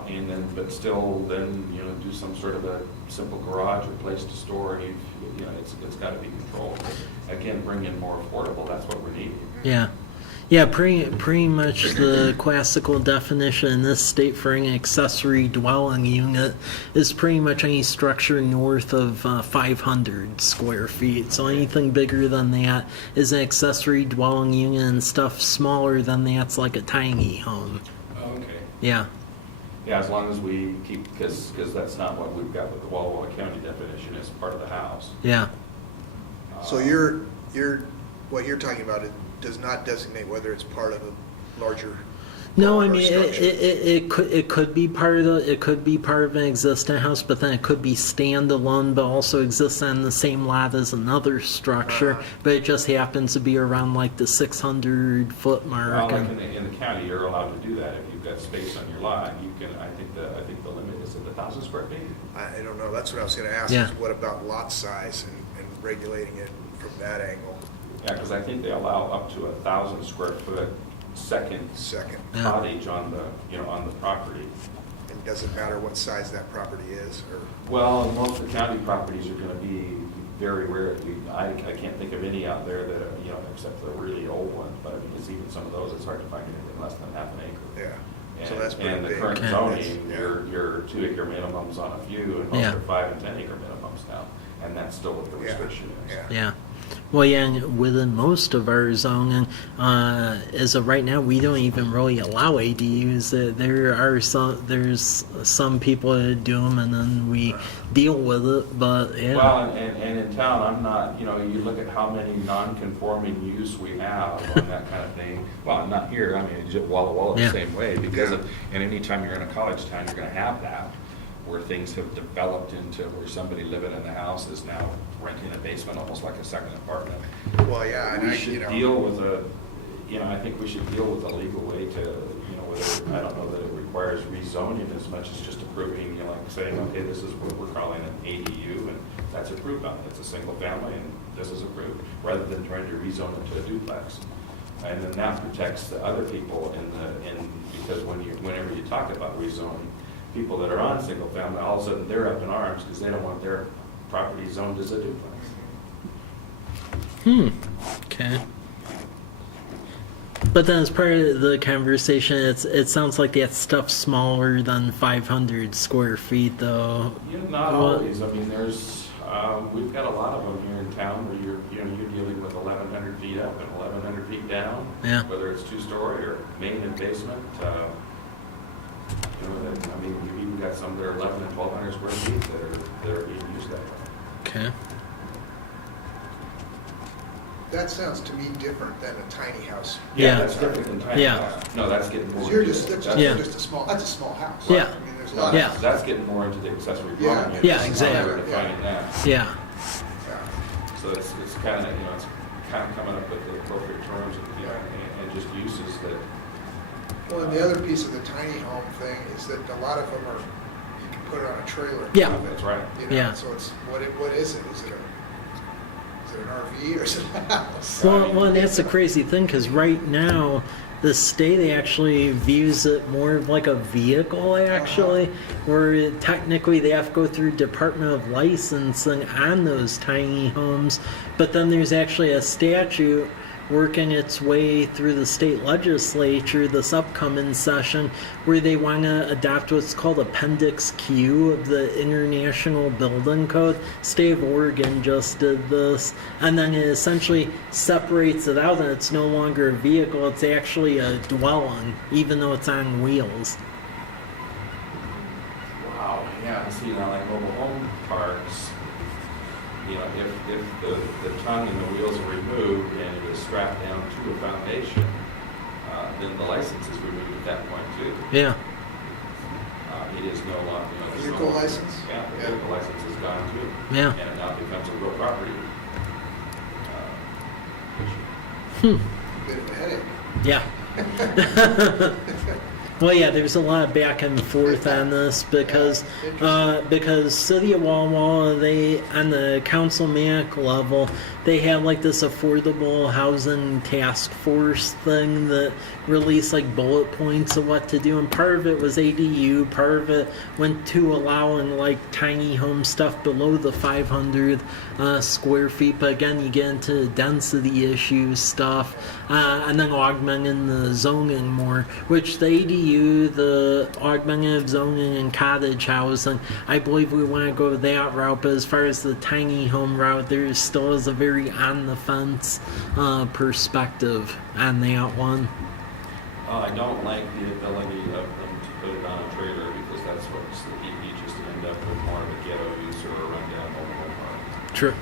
And then, but still, then do some sort of a simple garage or place to store. It's got to be controlled. Again, bring in more affordable. That's what we're needing. Yeah. Yeah, pretty much the classical definition in this state for an accessory dwelling unit is pretty much any structure north of 500 square feet. So anything bigger than that is an accessory dwelling unit, and stuff smaller than that's like a tiny home. Oh, okay. Yeah. Yeah, as long as we keep, because that's not what we've got with the Walla Walla County definition. It's part of the house. Yeah. So what you're talking about, it does not designate whether it's part of a larger. No, I or mean structure. it could be part of an existing house, but then it could be standalone, but also exist on the same lot as another structure. Uh-huh. But it just happens to be around like the 600-foot mark. Well, like and- in the county, you're allowed to do that. If you've got space on your lot, you can, I think the limit is at 1,000 square feet. I don't know, that's what I was gonna ask, Yeah. is what about lot size and regulating it from that angle? Yeah, because I think they allow up to 1,000 square foot second Second, Yeah. cottage on the property. and does it matter what size that property is, or? Well, most of the county properties are going to be very rare. I can't think of any out there that except for the really old ones. But because even some of those, it's hard to find anything less than half an acre. Yeah, so that's pretty And the big. current Okay. zoning, Yeah. your 2-acre minimums on a few, and most Yeah. are 5 and 10 acre minimums now, and that's still what the Yeah. restriction is. Yeah. Yeah. Well, yeah, and within most of our zoning, as of right now, we don't even really allow ADUs. There's some people that do them, and then we deal with it. But yeah, Well, and in town, I'm not, you look at how many non-conforming use we have on that kind of thing. Well, not here, I mean, just Walla Walla Yeah. the same way, because Yeah. and anytime you're in a college town, you're gonna have that, where things have developed into where somebody living in the house is now renting a basement, almost like a second apartment. Well, yeah, and We I, should deal with I think we should deal with a legal way to, whether, I don't know that it requires rezoning as much as just approving, like saying, okay, this is what we're calling an ADU, and that's approved on it. It's a single family, and this is approved, rather than trying to rezone it to a duplex. And then that protects the other people because whenever you talk about rezoning, people that are on single family, all of a sudden they're up in arms because they don't want their property zoned as a duplex. okay. But then, as part of the conversation, it sounds like that stuff's smaller than 500 square feet, though. Not Well- always. I mean, we've got a lot of them here in town where you're dealing with 1,100 feet up and 1,100 feet down. Yeah. Whether it's 2-story or main and basement. You've even got some that are 1,100 and 1,200 square feet that are being used that way. Okay. that sounds to me different than a tiny house. Yeah. That's different than tiny Yeah. house. No, that's getting more. Because you're into just, the- that's that's- Yeah. just a small, that's a small house. Yeah. I mean, there's a No, lot Yeah. of. that's getting more into the accessory Yeah. dwelling unit. Yeah, This is exactly. how we're defining that. Yeah. Yeah. So it's kind of, it's kind of coming up with the appropriate terms and just uses that Well, and the other piece of the tiny home thing is that a lot of them are, you can put it on a trailer. and Yeah. drive it, That's right. You know, Yeah. so it's, what is it? Is it an RV or is it a house? Well, and that's the crazy thing, because right now, the state actually views it more of like a vehicle, actually, where technically they have to go through Department of Licensing on those tiny homes, but then there's actually a statute working its way through the state legislature this upcoming session where they want to adopt what's called Appendix Q of the International Building Code. State of Oregon just did this, and then it essentially separates it out and it's no longer a vehicle, it's actually a dwelling, even though it's on wheels. Wow, yeah, see, now like mobile home parks, you know, if the tongue and the wheels are removed and it is strapped down to a foundation, then the license is removed at that point too. Yeah. It is no longer. You know, there's Vehicle no- license? Yeah, the Yeah. vehicle license is gone too. Yeah. And it now becomes a real property issue. Bit of a headache. Yeah. Well, yeah, there's a lot of back and forth on this because City of Walla Walla, they on the councilmaniac level, they have like this affordable housing task force thing that released like bullet points of what to do, and part of it was ADU, part of it went to allowing like tiny home stuff below the 500 square feet, but again you get into density issues stuff, and then augmenting the zoning more, which the ADU, the augmentative zoning and cottage housing, I believe we want to go that route, but as far as the tiny home route, there still is a very on the fence perspective on that one. I don't like the ability of them to put it on a trailer because that's what's you just end up with more of a ghetto use or a rundown mobile home park. True.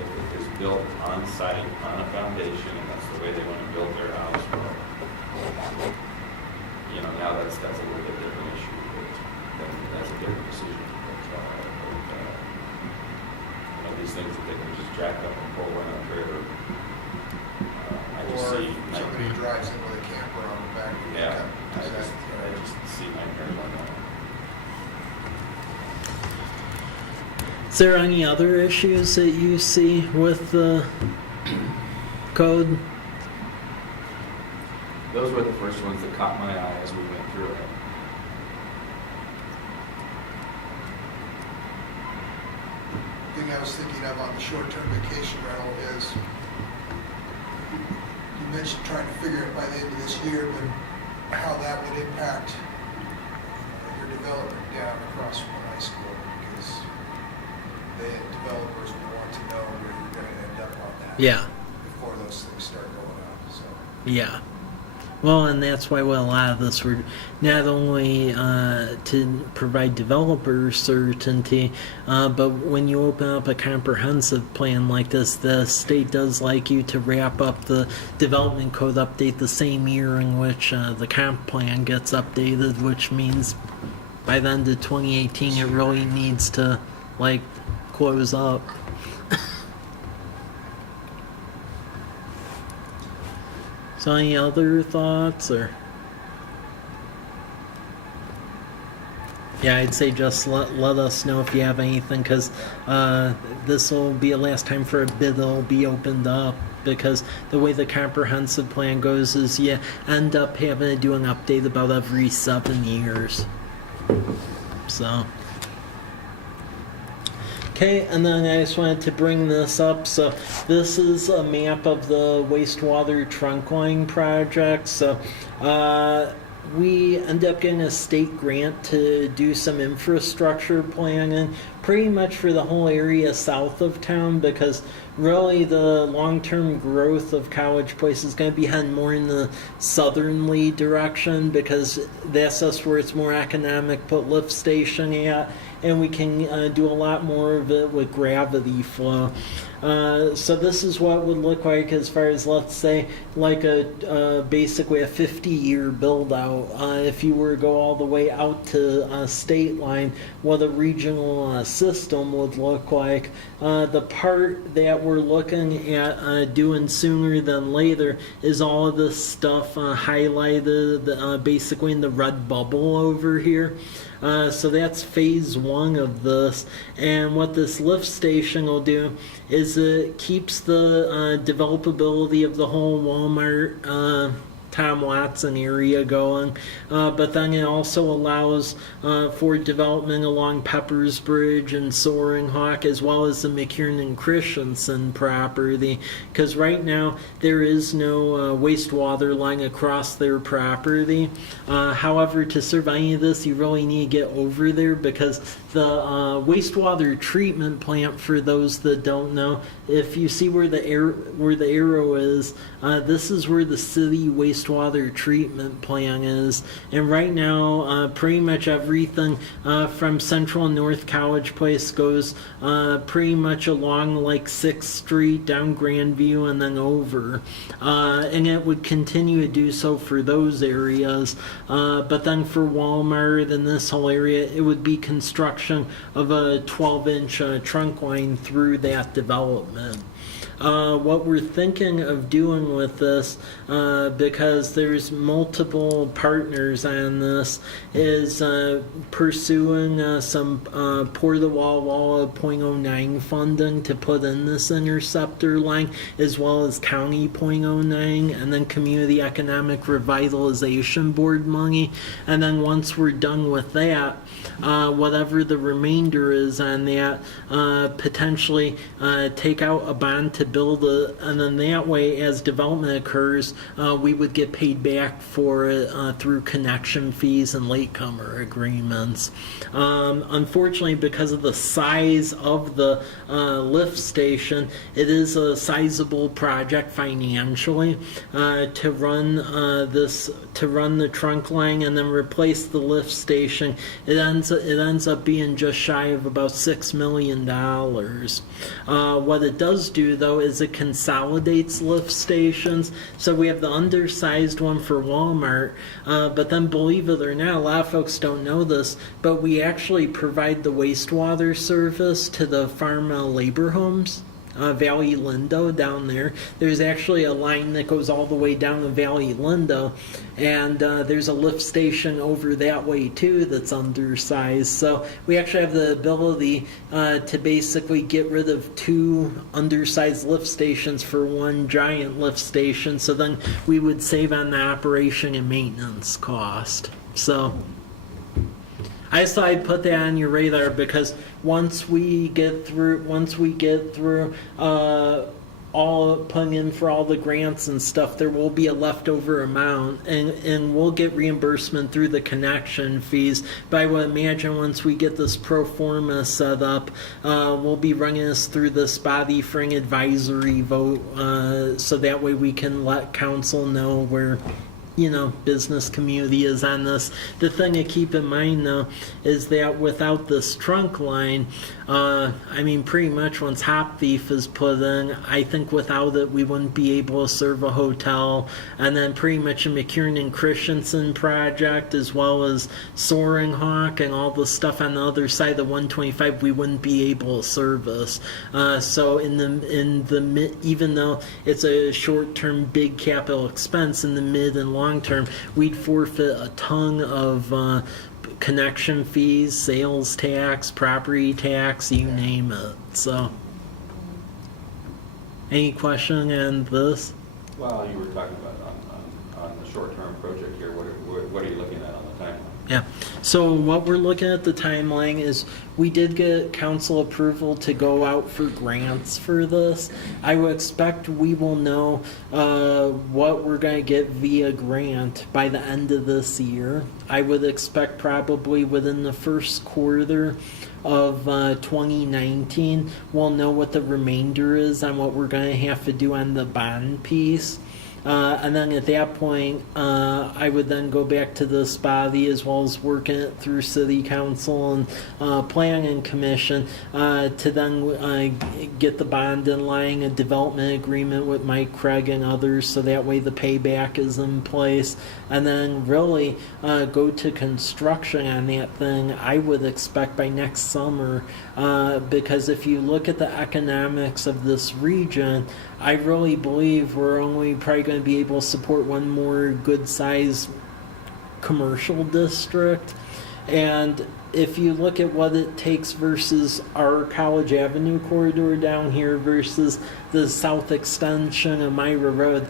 If it is built on site, on a foundation, and that's the way they want to build their house, well, you know, now that's a little bit different issue, but that's a different decision. You know, these things that they can just jack up and pull in a trailer. I just Or see somebody drives in with a camper on the back. Yeah, I Is just that- see nightmares on that. Is there any other issues that you see with the code? Those were the first ones that caught my eye as we went through it. Thing I was thinking of on the short-term vacation rental is, you mentioned trying to figure it by the end of this year, but how that would impact your development down across from the high school, because the developers will want to know where you're going to end up on that. Yeah. Before those things start going up, so. Yeah. Well, and that's why a lot of this were not only to provide developer certainty, but when you open up a comprehensive plan like this, the state does like you to wrap up the development code update the same year in which the comp plan gets updated, which means by the end of 2018 it really needs to like close up. So any other thoughts, or? Yeah, I'd say just let us know if you have anything, because this will be a last time for a bid that'll be opened up, because the way the comprehensive plan goes is you end up having to do an update about every 7 years. So. Okay, and then I just wanted to bring this up. So this is a map of the wastewater trunk line project. So we end up getting a state grant to do some infrastructure planning, pretty much for the whole area south of town, because really the long-term growth of College Place is going to be heading more in the southerly direction, because that's just where it's more economic, put lift station at, and we can do a lot more of it with gravity flow. So this is what it would look like as far as, let's say, like basically a 50-year build out. If you were to go all the way out to state line, what a regional system would look like. The part that we're looking at doing sooner than later is all of this stuff highlighted basically in the red bubble over here. So that's phase 1 of this, and what this lift station will do is it keeps the developability of the whole Walmart Tom Watson area going, but then it also allows for development along Pepper's Bridge and Soaring Hawk, as well as the McKiernan Christensen property, because right now there is no wastewater line across their property. However, to serve any of this, you really need to get over there, because the wastewater treatment plant, for those that don't know, if you see where the arrow is, this is where the city wastewater treatment plant is. And right now, pretty much everything from Central and North College Place goes pretty much along like 6th Street, down Grandview, and then over. And it would continue to do so for those areas. But then for Walmart and this whole area, it would be construction of a 12-inch trunk line through that development. What we're thinking of doing with this, because there's multiple partners on this, is pursuing some Port of Walla Walla .09 funding to put in this interceptor line, as well as county .09, and then Community Economic Revitalization Board money. And then once we're done with that, whatever the remainder is on that, potentially take out a bond to build it, and then that way, as development occurs, we would get paid back for it through connection fees and latecomer agreements. Unfortunately, because of the size of the lift station, it is a sizable project financially to run the trunk line and then replace the lift station. It ends up being just shy of about $6 million. What it does do, though, is it consolidates lift stations. So we have the undersized one for Walmart, but then, believe it or not, a lot of folks don't know this, but we actually provide the wastewater service to the farm labor homes. Valley Lindo down there. There's actually a line that goes all the way down to Valley Lindo, and there's a lift station over that way too that's undersized. So we actually have the ability to basically get rid of 2 undersized lift stations for 1 giant lift station, so then we would save on the operation and maintenance cost. So I just thought I'd put that on your radar, because once we get through all putting in for all the grants and stuff, there will be a leftover amount, and we'll get reimbursement through the connection fees. But I would imagine once we get this pro forma set up, we'll be running this through this body for an advisory vote, so that way we can let council know where business community is on this. The thing to keep in mind, though, is that without this trunk line, pretty much once Hop Thief is put in, I think without it we wouldn't be able to serve a hotel. And then pretty much a McKiernan Christensen project, as well as Soaring Hawk and all the stuff on the other side of the 125, we wouldn't be able to service. So even though it's a short-term big capital expense, in the mid and long term, we'd forfeit a ton of connection fees, sales tax, property tax, you name it. So, any question on this? Well, you were talking about on the short-term project here. What are you looking at on the timeline? Yeah. So what we're looking at the timeline is we did get council approval to go out for grants for this. I would expect we will know what we're going to get via grant by the end of this year. I would expect probably within the first quarter of 2019, we'll know what the remainder is on what we're going to have to do on the bond piece. And then at that point, I would then go back to this body as well as working it through City Council and Planning Commission to then get the bond in line, a development agreement with Mike Craig and others, so that way the payback is in place. And then really go to construction on that thing, I would expect by next summer, because if you look at the economics of this region, I really believe we're only probably going to be able to support one more good-sized commercial district. And if you look at what it takes versus our College Avenue corridor down here versus the south extension of Myra Road,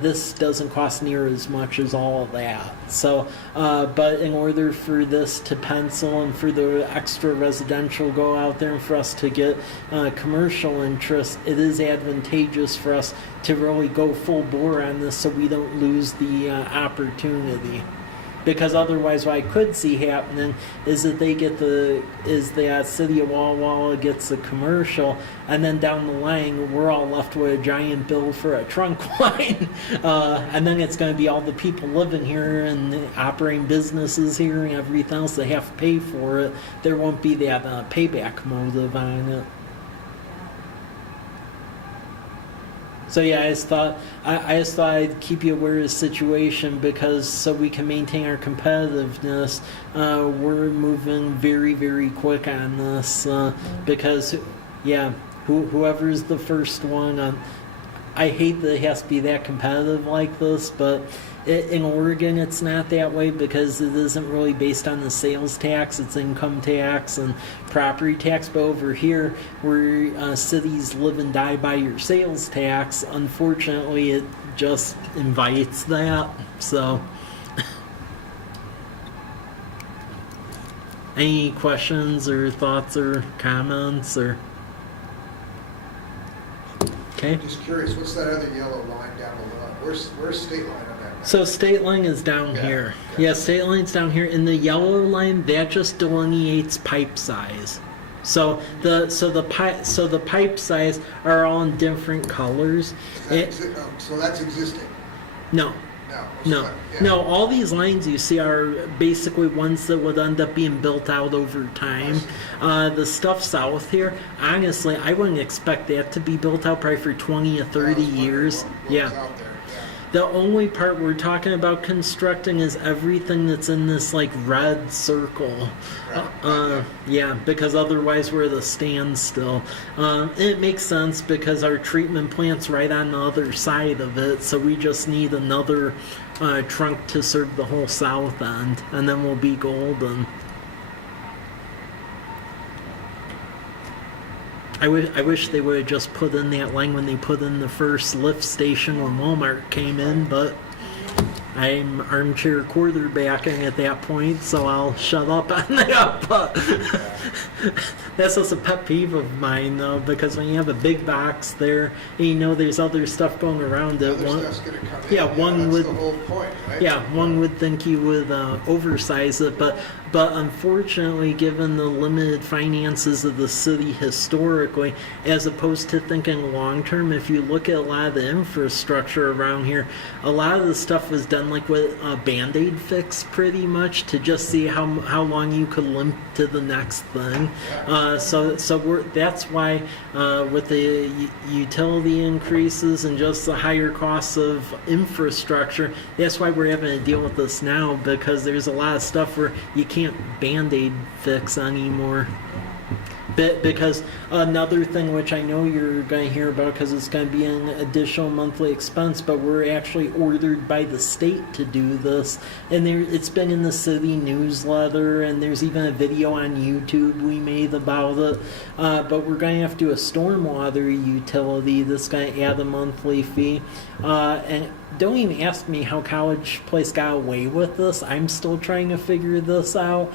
this doesn't cost near as much as all of that. So, but in order for this to pencil and for the extra residential go out there and for us to get commercial interest, it is advantageous for us to really go full bore on this so we don't lose the opportunity. Because otherwise, what I could see happening is that the city of Walla Walla gets the commercial, and then down the line, we're all left with a giant bill for a trunk line. And then it's going to be all the people living here and operating businesses here and everything else that have to pay for it. There won't be that payback motive on it. So yeah, I just thought I'd keep you aware of the situation because so we can maintain our competitiveness. We're moving very, very quick on this because, yeah, whoever's the first one. I hate that it has to be that competitive like this, but in Oregon it's not that way because it isn't really based on the sales tax, it's income tax and property tax. But over here, where cities live and die by your sales tax, unfortunately it just invites that. So any questions or thoughts or comments or... Okay. Just curious, what's that other yellow line down below? Where's state line on that? So state line is down here. Yeah, state line's down here. In the yellow line, that just delineates pipe size. So the pipe size are all in different colors. So that's existing. No. No, all these lines you see are basically ones that would end up being built out over time. The stuff south here, honestly, I wouldn't expect that to be built out probably for 20 or 30 years. Yeah. The only part we're talking about constructing is everything that's in this like red circle. Yeah, because otherwise we're at a standstill. It makes sense because our treatment plant's right on the other side of it, so we just need another trunk to serve the whole south end, and then we'll be golden. I wish they would have just put in that line when they put in the first lift station when Walmart came in, but I'm armchair quarterbacking at that point, so I'll shut up on that. But that's just a pet peeve of mine, though, because when you have a big box there, and you know there's other stuff going around it. Stuff's gonna come in. Yeah, one would. That's the whole point, right? Yeah, one would think you would oversize it, but unfortunately, given the limited finances of the city historically, as opposed to thinking long term, if you look at a lot of the infrastructure around here, a lot of the stuff was done like with a Band-Aid fix pretty much to just see how long you could limp to the next thing. So that's why with the utility increases and just the higher costs of infrastructure, that's why we're having to deal with this now, because there's a lot of stuff where you can't Band-Aid fix anymore. Because another thing which I know you're going to hear about because it's going to be an additional monthly expense, but we're actually ordered by the state to do this, and it's been in the city newsletter, and there's even a video on YouTube we made about it, but we're going to have to do a stormwater utility that's going to add a monthly fee, and don't even ask me how College Place got away with this. I'm still trying to figure this out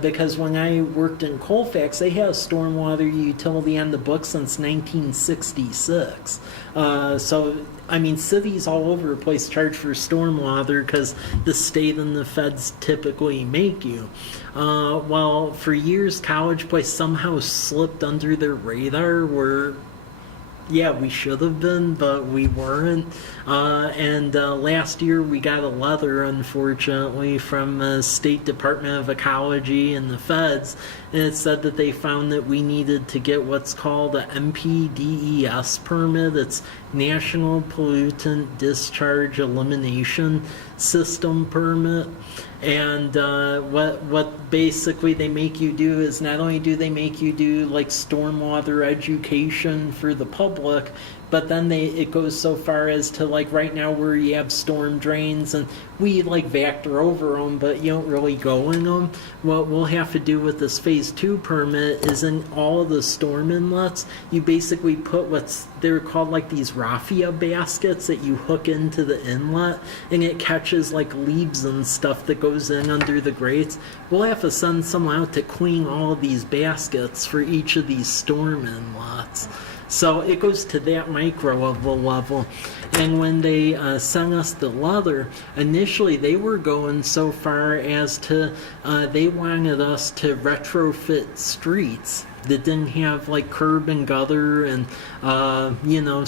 because when I worked in Colfax, they had a stormwater utility on the books since 1966. So, I mean, cities all over the place charge for stormwater because the state and the feds typically make you. Well, for years, College Place somehow slipped under their radar where Yeah, we should have been, but we weren't. And last year we got a letter, unfortunately, from the State Department of Ecology and the feds, and it said that they found that we needed to get what's called a NPDES permit. It's National Pollutant Discharge Elimination System permit. And what basically they make you do is not only do they make you do like stormwater education for the public, but then it goes so far as to, like, right now where you have storm drains and we like vector over them, but you don't really go in them. What we'll have to do with this phase 2 permit is in all of the storm inlets, you basically put they're called like these raffia baskets that you hook into the inlet, and it catches like leaves and stuff that goes in under the grates. We'll have to send someone out to clean all of these baskets for each of these storm inlets. So it goes to that micro of the level. And when they sent us the letter, initially they were going so far as to, they wanted us to retrofit streets that didn't have like curb and gutter and,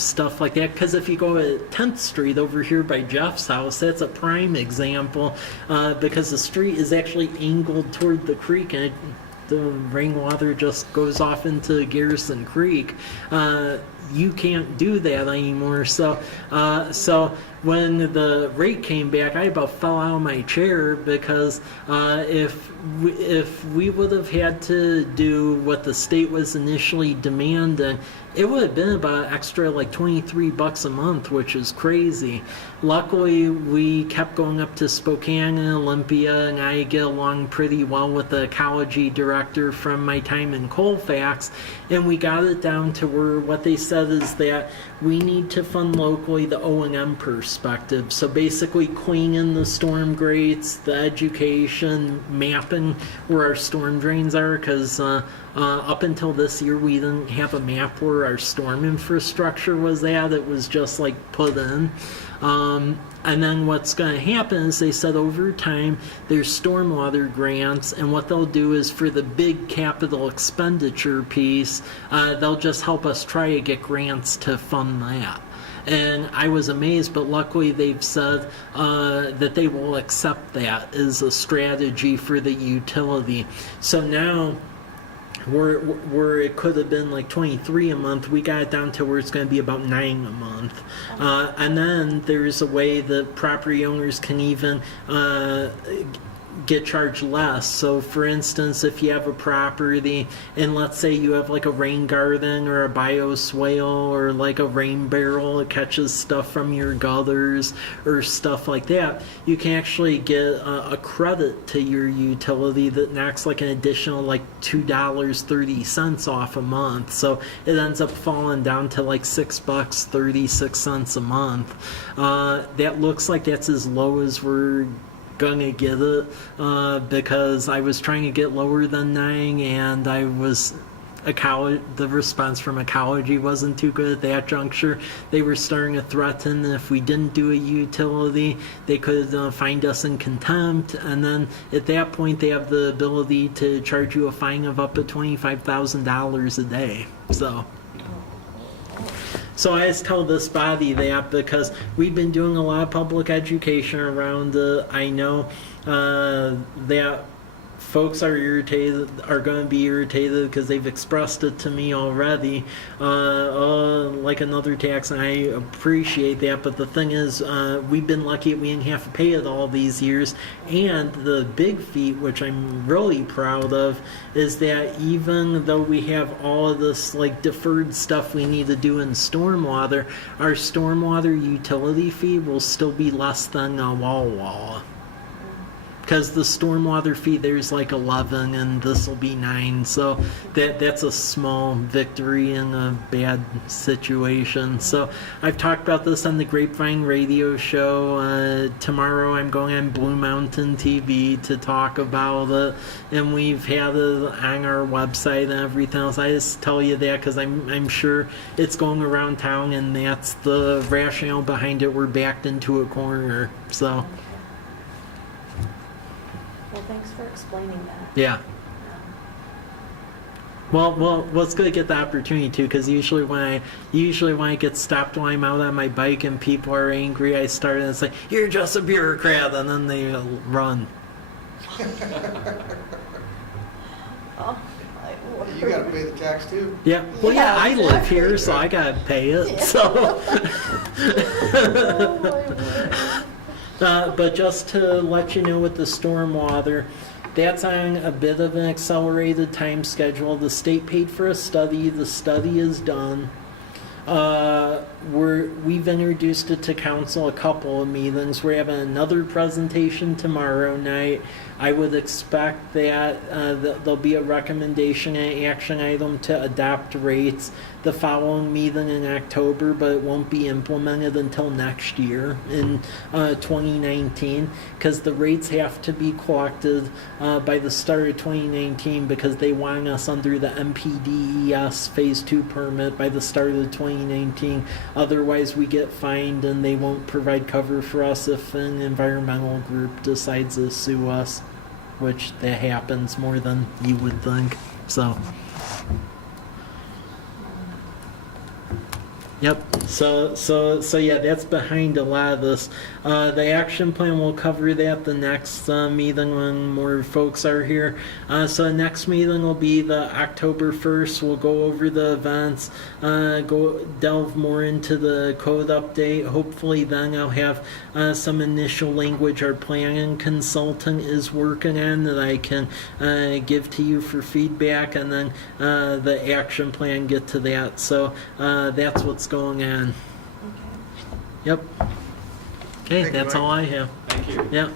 stuff like that. Because if you go to 10th Street over here by Jeff's house, that's a prime example, because the street is actually angled toward the creek, and the rainwater just goes off into Garrison Creek. You can't do that anymore. So when the rate came back, I about fell out of my chair, because if we would have had to do what the state was initially demanding, it would have been about extra like $23 a month, which is crazy. Luckily, we kept going up to Spokane and Olympia, and I get along pretty well with the ecology director from my time in Colfax, and we got it down to where what they said is that we need to fund locally the O&M perspective. So basically cleaning the storm grates, the education, mapping where our storm drains are, because up until this year we didn't have a map where our storm infrastructure was at. It was just like put in. And then what's going to happen is they said over time there's stormwater grants, and what they'll do is for the big capital expenditure piece, they'll just help us try to get grants to fund that. And I was amazed, but luckily they've said that they will accept that as a strategy for the utility. So now, where it could have been like 23 a month, we got it down to where it's going to be about 9 a month. And then there's a way that property owners can even get charged less. So for instance, if you have a property and let's say you have like a rain garden or a bioswale or like a rain barrel that catches stuff from your gutters or stuff like that, you can actually get a credit to your utility that knocks like an additional like $2.30 off a month. So it ends up falling down to like $6.36 a month. That looks like that's as low as we're gonna get it, because I was trying to get lower than 9, and the response from ecology wasn't too good at that juncture. They were starting to threaten that if we didn't do a utility, they could find us in contempt, and then at that point they have the ability to charge you a fine of up to $25,000 a day. So I just tell this body that because we've been doing a lot of public education around it. I know that folks are going to be irritated because they've expressed it to me already, like another tax, and I appreciate that. But the thing is, we've been lucky we didn't have to pay it all these years. And the big feat, which I'm really proud of, is that even though we have all of this like deferred stuff we need to do in stormwater, our stormwater utility fee will still be less than a Walla. Because the stormwater fee there's like 11 and this will be 9, so that's a small victory in a bad situation. So I've talked about this on the Grapevine radio show. Tomorrow I'm going on Blue Mountain TV to talk about it, and we've had it on our website and everything else. I just tell you that because I'm sure it's going around town, and that's the rationale behind it. We're backed into a corner, so. Well, thanks for explaining that. Yeah. Well, it's good to get the opportunity to, because usually when I get stopped while I'm out on my bike and people are angry, I start and say, "You're just a bureaucrat," and then they run. Oh, my You gotta word. pay the tax too. Yeah. Well, yeah, Yeah, I live exactly. here, so I gotta pay it. Yeah. So. Oh, my word. But just to let you know, with the stormwater, that's on a bit of an accelerated time schedule. The state paid for a study. The study is done. We've introduced it to council a couple of meetings. We're having another presentation tomorrow night. I would expect that there'll be a recommendation and action item to adopt rates the following meeting in October, but it won't be implemented until next year in 2019, because the rates have to be collected by the start of 2019, because they want us under the MPDES Phase 2 permit by the start of 2019. Otherwise, we get fined and they won't provide cover for us if an environmental group decides to sue us, which that happens more than you would think. So, yep. So yeah, that's behind a lot of this. The action plan, will cover that the next meeting when more folks are here. So the next meeting will be the October 1st. We'll go over the events, go delve more into the code update. Hopefully then I'll have some initial language our planning consultant is working on that I can give to you for feedback, and then the action plan, get to that. So that's what's going on. Okay. Yep. Okay, Thank you, that's Mike. all I have. Thank you. Yeah.